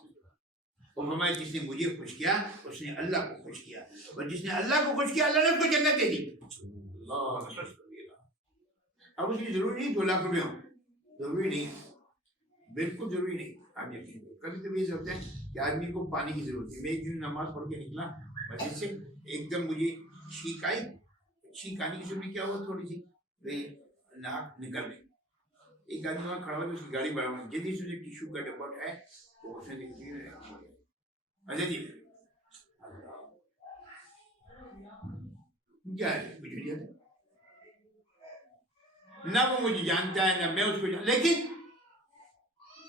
اور فرمایا جس نے مجھے خوش کیا اس نے اللہ کو خوش کیا، اور جس نے اللہ کو خوش کیا اللہ نے اس کو جنت دے دی. اب اس کی ضروری نہیں 2 لاکھ روپے ہوں، ضروری نہیں، بالکل ضروری نہیں. آپ یقین کرو کبھی کبھی ایسا ہوتا ہے کہ آدمی کو پانی کی ضرورت ہے. میں ایک دن نماز پڑھ کے نکلا مسجد سے، ایک دم مجھے چھینک آئی. چھینک آنے کی ضروری کیا ہوا، تھوڑی سی ناک نکل گئی. ایک آدمی وہاں کھڑا ہوا تو اس کی گاڑی بڑھا ہوا، جلدی سے ٹیشو کا ڈبہ ہے تو اس نے اچھا جی کیا ہے مجھے نہیں آتا. نہ وہ مجھے جانتا ہے نہ میں اس کو لیکن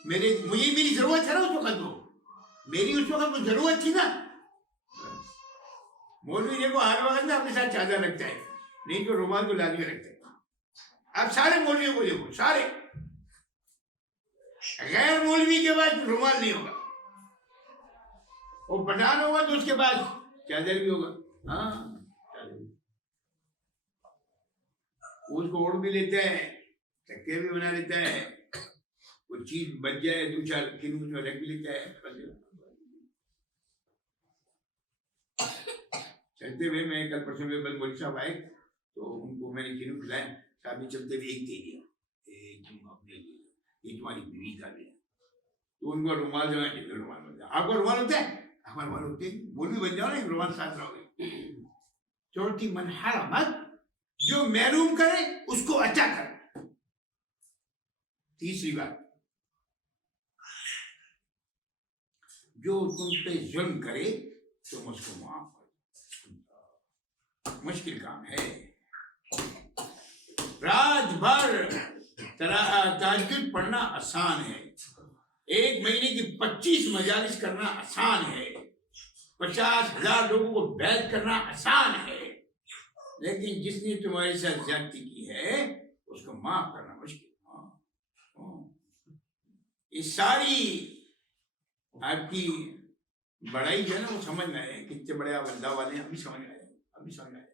مجھے میری ضرورت ہے نا اس وقت. وہ میری اس وقت وہ ضرورت تھی نا. مولوی دیکھو ہر وقت نا اپنے ساتھ چادر رکھتا ہے، نہیں تو رومال کو لازمی رکھتا ہے. اب سارے مولویوں کو دیکھو، سارے غیر مولوی کے بعد رومال نہیں ہوگا، وہ پٹھان ہوگا تو اس کے بعد چادر بھی ہوگا. ہاں اس کو اوڑھ بھی لیتا ہے، چکے بھی بنا لیتا ہے، کوئی چیز بچ جائے 2-4 کلو اس میں رکھ بھی لیتا ہے. چلتے ہوئے میں کل پرسوں میں بس مولوی صاحب آئے تو ان کو میں نے کلو کھلایا. صاحب نے چلتے ہوئے ایک دے دیا، تم اپنے لیے، یہ تمہاری بیوی کا بھی ہے. تو ان کو رومال جو ہے رومال بن جائے. آپ کو رومال ہوتا ہے؟ ہمارے رومال ہوتے ہیں، مولوی بن جاؤ نا ایک رومال ساتھ رہو گے. چوتھی من حرمت، جو محروم کرے اس کو عطا کر. تیسری بات، جو تم پہ ظلم کرے تم اس کو معاف کرو. مشکل کام ہے. رات بھر تہجد پڑھنا آسان ہے، 1 مہینے کی 25 مجالس کرنا آسان ہے، 50,000 لوگوں کو بیعت کرنا آسان ہے، لیکن جس نے تمہارے ساتھ زیادتی کی ہے اس کو معاف کرنا مشکل. یہ ساری آپ کی بڑا ہی جو ہے نا وہ سمجھ میں آئے کتنے بڑے آپ اللہ والے ہیں، ابھی سمجھ میں آئے، ابھی سمجھ میں آئے.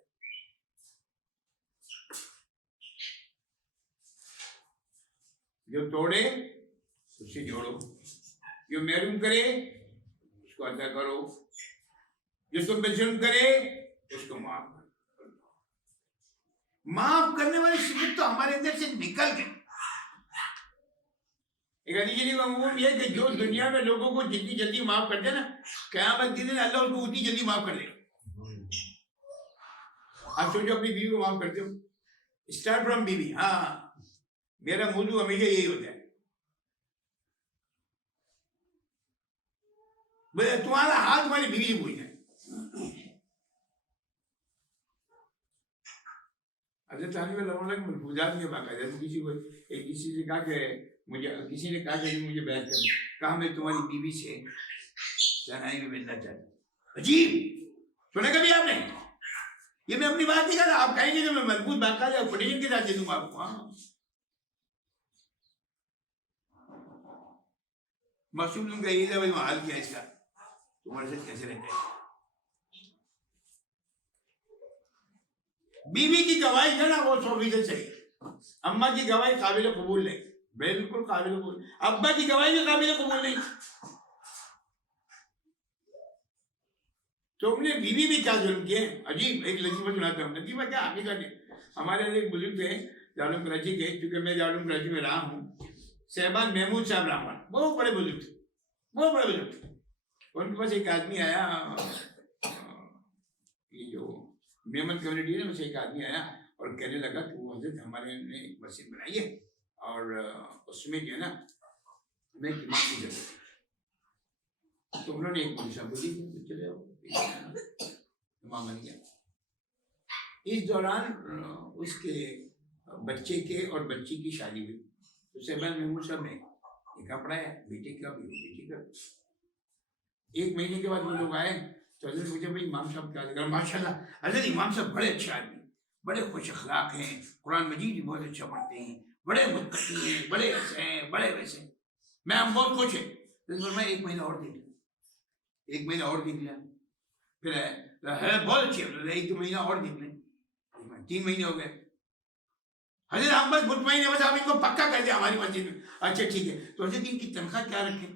جو توڑے اس سے جوڑو، جو محروم کرے اس کو عطا کرو، جو تم پہ ظلم کرے اس کو معاف کرو. معاف کرنے والی صفت تو ہمارے اندر سے نکل گئی. ایک حدیث شریف کا مفہوم یہ ہے کہ جو دنیا میں لوگوں کو جتنی جلدی معاف کر دے نا، قیامت کے دن اللہ اس کو اتنی جلدی معاف کر دے گا. آپ سوچو اپنی بیوی کو معاف کرتے ہو، اسٹارٹ فرام بیوی. ہاں میرا موضوع ہمیشہ یہی ہوتا ہے، تمہارا ہاتھ تمہاری بیوی سے پوچھنا ہے. حضرت علی رضی اللہ عنہ کے ملفوظات میں باقاعدہ کسی کو کسی سے کہا کہ کسی نے کہا کہ مجھے بیعت کر، کہا میں تمہاری بیوی سے شہنائی میں ملنا چاہتا ہوں. عجیب سنا کبھی آپ نے؟ یہ میں اپنی بات نہیں کر رہا، آپ کہیں گے کہ میں مضبوط باقاعدہ کوٹیشن کے ساتھ دے دوں گا آپ کو. ہاں معصوم تم کا یہ ہے حال کیا اس کا، تمہارے ساتھ کیسے رہتا ہے. بیوی کی گواہی جو نا وہ 100% صحیح. اماں کی گواہی قابل قبول نہیں، بالکل قابل قبول. ابا کی گواہی بھی قابل قبول نہیں. تم نے بیوی بھی کیا ظلم کیے. عجیب ایک لطیفہ سناتا ہوں. لطیفہ کیا حقیقت ہے. ہمارے ایک بزرگ تھے دارالعلوم کراچی کے، کیونکہ میں دارالعلوم کراچی میں رہا ہوں. صاحبان محمود صاحب رحمان بہت بڑے بزرگ تھے، بہت بڑے بزرگ تھے. ان کے پاس ایک آدمی آیا، یہ جو میمن کمیونٹی ہے نا، اسے ایک آدمی آیا اور کہنے لگا کہ وہ حضرت ہمارے نے ایک مسجد بنائی ہے اور اس میں جو ہے نا ہمیں ایک امام کی ضرورت ہے. تو انہوں نے ایک مولوی صاحب کو دی، چلے امام بن گیا. اس دوران اس کے بچے کے اور بچی کی شادی ہوئی. تو صاحبان محمود صاحب نے نکاح پڑھایا، بیٹے کا بھی بیٹی کا. ایک مہینے کے بعد وہ لوگ آئے تو حضرت مجھے بھائی امام صاحب کیا دیکھا. ماشاء اللہ حضرت امام صاحب بڑے اچھے آدمی، بڑے خوش اخلاق ہیں، قرآن مجید بھی بہت اچھا پڑھتے ہیں، بڑے متقی ہیں، بڑے ایسے ہیں، بڑے ویسے ہیں. میں ہم بہت خوش ہیں. میں ایک مہینہ اور دیکھ لیا، ایک مہینہ اور دیکھ لیا، پھر ہے بہت اچھے، ایک 2 مہینہ اور دیکھ لیں. 3 مہینے ہو گئے. حضرت ہم بس مطمئن ہے، بس آپ ان کو پکا کر دیں ہماری مسجد میں. اچھا ٹھیک ہے. تو حضرت ان کی تنخواہ کیا رکھیں،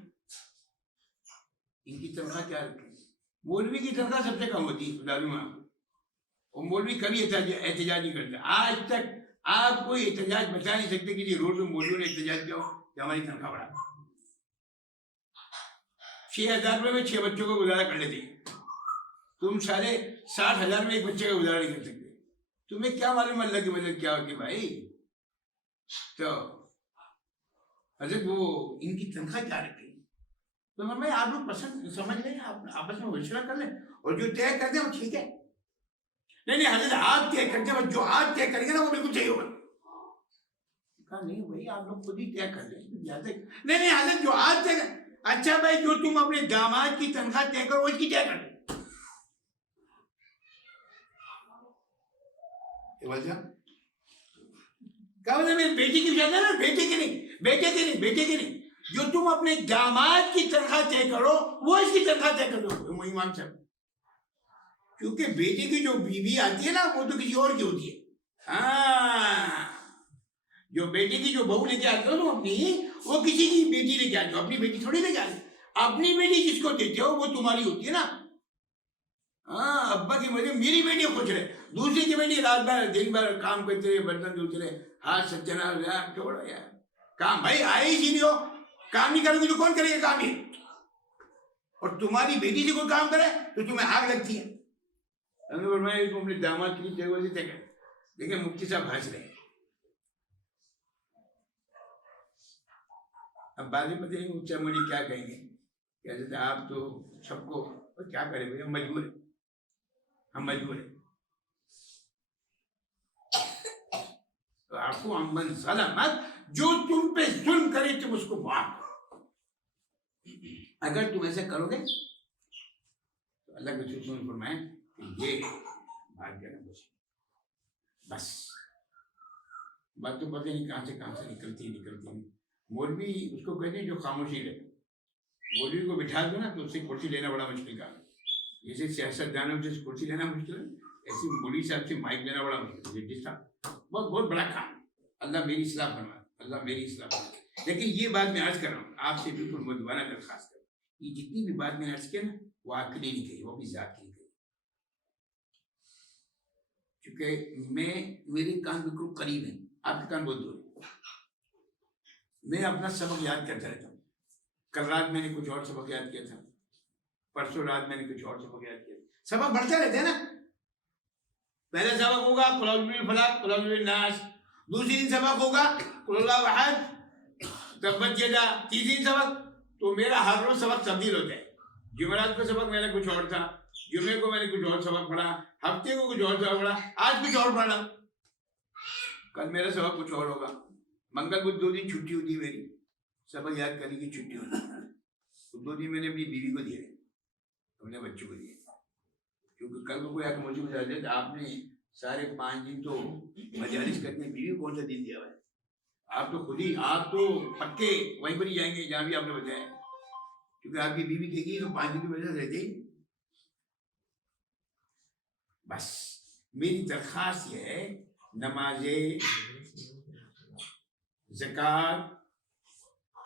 ان کی تنخواہ کیا رکھیں. مولوی کی تنخواہ سب سے کم ہوتی ہے دارالعلوم میں، اور مولوی کبھی احتجاج نہیں کرتا. آج تک آپ کوئی احتجاج بتا نہیں سکتے کہ روڈ میں مولویوں نے احتجاج کیا ہو کہ ہماری تنخواہ بڑھا. 6,000 روپے میں 6 بچوں کو گزارا کر لیتے ہیں. تم سارے 60,000 میں ایک بچے کا گزارا نہیں کر سکتے. تمہیں کیا معلوم اللہ کی مدد کیا ہوتی بھائی. تو حضرت وہ ان کی تنخواہ کیا رکھیں. تو میں آپ لوگ پسند سمجھ لیں، آپ آپس میں مشورہ کر لیں اور جو طے کر دیں وہ ٹھیک ہے. نہیں حضرت آپ طے کر دیں، جو آپ طے کریں گے نا وہ بالکل صحیح ہوگا. کہا نہیں بھائی آپ لوگ خود ہی طے کر لیں. نہیں حضرت جو آپ طے کر. اچھا بھائی جو تم اپنے داماد کی تنخواہ طے کرو اس کی طے کر لیں. کہا میری بیٹی کی شادی نا، بیٹے کی نہیں، بیٹے کی نہیں، بیٹے کی نہیں. جو تم اپنے داماد کی تنخواہ طے کرو وہ اس کی تنخواہ طے کر دو. امام صاحب کیونکہ بیٹے کی جو بیوی آتی ہے نا وہ تو کسی اور کی ہوتی ہے. ہاں جو بیٹے کی جو بہو لے کے آتے ہو تم اپنی، وہ کسی کی بیٹی لے کے آتے ہو، اپنی بیٹی تھوڑی لے کے آتے. اپنی بیٹی جس کو دیتے ہو وہ تمہاری ہوتی ہے نا. ہاں ابا کی وجہ میری بیٹی خوش رہے، دوسری کی بیٹی رات بھر دن بھر کام کرتے رہے، برتن دھوتے رہے، ہاتھ سچنا یار چھوڑو یار کام. بھائی آئے ہی نہیں ہو، کام نہیں کرو گے تو کون کرے گا کام. ہی اور تمہاری بیٹی سے کوئی کام کرے تو تمہیں آگ لگتی ہے. میں اپنے داماد کی جگہ سے طے کر. دیکھیں مفتی صاحب ہنس رہے ہیں. اب بعد میں پتہ نہیں مجھے مجھے کیا کہیں گے کہ حضرت آپ تو سب کو کیا کریں بھائی، ہم مجبور ہیں، ہم مجبور ہیں. تو آپ کو امن ظلمت، جو تم پہ ظلم کرے تم اس کو معاف کرو. اگر تم ایسے کرو گے تو اللہ کے رسول فرمائیں کہ یہ بات کرنا بس بات تو پتہ نہیں کہاں سے نکلتی. مولوی اس کو کہتے ہیں جو خاموشی رہے. مولوی کو بٹھا دو نا تو اس سے کرسی لینا بڑا مشکل کام ہے. جیسے سیاستدانوں سے کرسی لینا مشکل ہے, ایسے مولوی صاحب سے مائک لینا بڑا مشکل ہے. جس طرح بہت بہت بڑا کام ہے. اللہ میری اصلاح فرمائے, اللہ میری اصلاح فرمائے. لیکن یہ بات میں عرض کر رہا ہوں آپ سے بالکل مدوانہ درخواست کروں, یہ جتنی بھی بات میں نے عرض کیا نا وہ آپ کے لیے نہیں کہی, وہ اپنی ذات کے لیے کہی. کیونکہ میرے کان بالکل قریب ہیں, آپ کے کان بہت دور ہیں. میں اپنا سبق یاد کرتا رہتا ہوں. کل رات میں نے کچھ اور سبق یاد کیا تھا, پرسوں رات میں نے کچھ اور سبق یاد کیا. سبق بڑھتا رہتا ہے نا. پہلا سبق ہوگا قل اعوذ برب الفلق قل اعوذ برب الناس, دوسری دن سبق ہوگا قل اللہ احد تبت یدا, تیسری دن سبق. تو میرا ہر روز سبق تبدیل ہوتا ہے. جمعرات کو سبق میرا کچھ اور تھا, جمعے کو میں نے کچھ اور سبق پڑھا, ہفتے کو کچھ اور سبق پڑھا, آج کچھ اور پڑھا, کل میرا سبق کچھ اور ہوگا. منگل بدھ 2 دن چھٹی ہوتی ہے میری, سبق یاد کرنے کی چھٹی ہوتی ہے. 2 دن میں نے اپنی بیوی کو دیے, اپنے بچوں کو دیے, کیونکہ کل کو کوئی آگے مجھے بتا دے آپ نے سارے 5 دن تو مجالس کرنے, بیوی کو کون سا دن دیا ہوا ہے؟ آپ تو خود ہی, آپ تو پکے وہیں پر ہی جائیں گے جہاں بھی آپ نے بتایا, کیونکہ آپ کی بیوی کہے گی تو 5 دن کی وجہ سے رہتے ہی. بس میری درخواست یہ ہے, نمازیں, زکوٰۃ,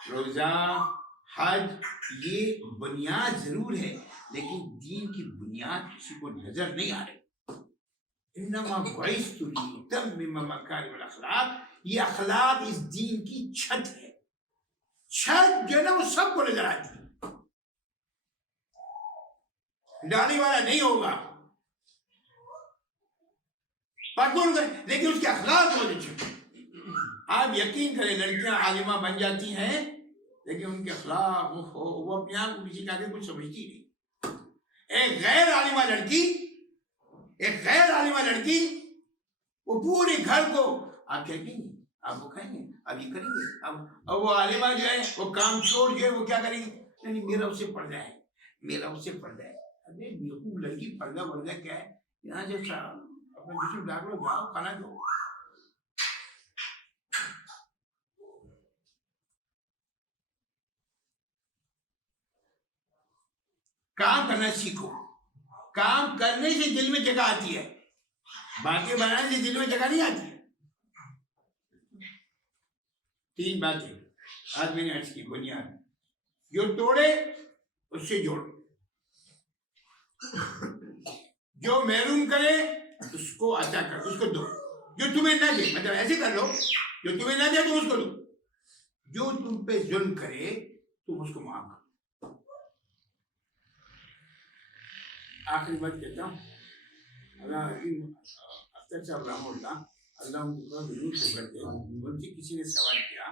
روزہ, حج یہ بنیاد ضرور ہے, لیکن دین کی بنیاد کسی کو نظر نہیں آ رہی. انما بعثت لاتمم مکارم الاخلاق, یہ اخلاق اس دین کی چھت ہے. چھت جو ہے نا وہ سب کو نظر آتی ہے. ڈالی والا نہیں ہوگا, لیکن اس کے اخلاق بہت اچھے. آپ یقین کریں لڑکیاں عالمہ بن جاتی ہیں لیکن ان کے اخلاق وہ اپنے آپ کو کسی کے آگے کچھ سمجھتی نہیں. ایک غیر عالمہ لڑکی وہ پورے گھر کو آپ کیا کہیں گے, آپ وہ کھائیں گے, اب یہ کریں گے, اب وہ عالمہ جو ہے وہ کام چھوڑ جو ہے وہ کیا کریں گے, نہیں میرا اس سے پردہ ہے, میرا اس سے پردہ ہے. ارے بیوقوف لڑکی, پردہ کیا ہے, یہاں سے اپنا جسم ڈاک لو, جاؤ کھانا دو. کام کرنا سیکھو. کام کرنے سے دل میں جگہ آتی ہے, باتیں بنانے سے دل میں جگہ نہیں آتی ہے. 3 باتیں آج میں نے عرض کی بنیاد. جو توڑے اس سے جوڑو, جو محروم کرے اس کو عطا کر, اس کو دو. جو تمہیں نہ دے, مطلب ایسے کر لو, جو تمہیں نہ دے تم اس کو دو. جو تم پہ ظلم کرے تم اس کو معاف کرو. آخری بات کہتا ہوں, اختر صاحب رحمہ اللہ ان کو ضرور کو کرتے, ان سے کسی نے سوال کیا,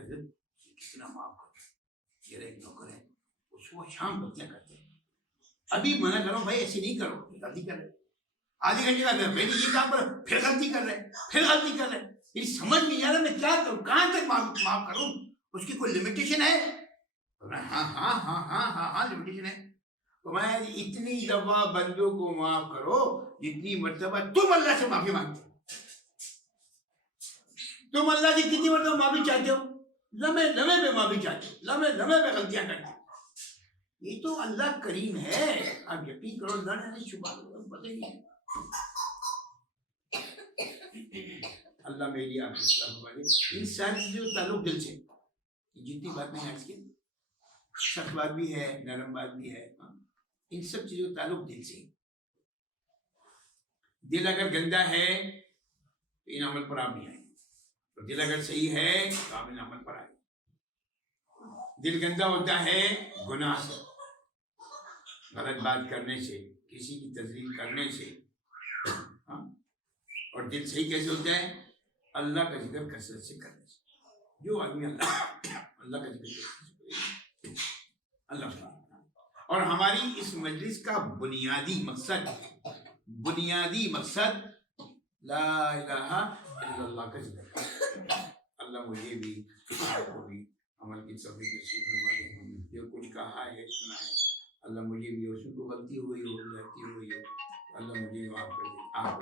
حضرت کتنا معاف کرو, میرا ایک نوکر ہے وہ صبح شام غلطیاں کرتے ہیں, ابھی منع کرو بھائی ایسے نہیں کرو, غلطی کر رہے, آدھے گھنٹے کا میں نے یہ کام کرا, پھر غلطی کر رہے, میری سمجھ نہیں آ رہا میں کیا کروں, کہاں تک معاف کروں, اس کی کوئی لمیٹیشن ہے؟ ہاں لمیٹیشن ہے. میں اتنی دفعہ بندوں کو معاف کرو جتنی مرتبہ تم اللہ سے معافی مانگتے ہو. تم اللہ سے کتنی مرتبہ معافی چاہتے ہو؟ لمحے پہ معافی چاہتے ہو, لمحے پہ غلطیاں کرتے ہو. یہ تو اللہ کریم ہے, آپ یقین کرو, اللہ نے شبہ پتہ ہی نہیں. اللہ میری آپ ان ساری چیزوں کا تعلق دل سے, جتنی بات میں نے آج کی, سخت بات بھی ہے, نرم بات بھی ہے, ان سب چیزوں کا تعلق دل سے. دل اگر گندا ہے تو ان عمل پر آپ نہیں آئیں گے, اور دل اگر صحیح ہے تو آپ ان عمل پر آئیں گے. دل گندا ہوتا ہے گناہ سے, غلط بات کرنے سے, کسی کی تذلیل کرنے سے. اور دل صحیح کیسے ہوتا ہے؟ اللہ کا ذکر کثرت سے کرنے سے. جو آدمی اللہ کا ذکر کرنے سے, اللہ. اور ہماری اس مجلس کا بنیادی مقصد لا الہ الا اللہ کا ذکر کرنا. اللہ مجھے بھی آپ کو بھی عمل کی توفیق نصیب فرمائے. جو کچھ کہا ہے سنا ہے, اللہ مجھے بھی, اس کو غلطی ہوئی ہو, اللہ مجھے معاف کر دے. آپ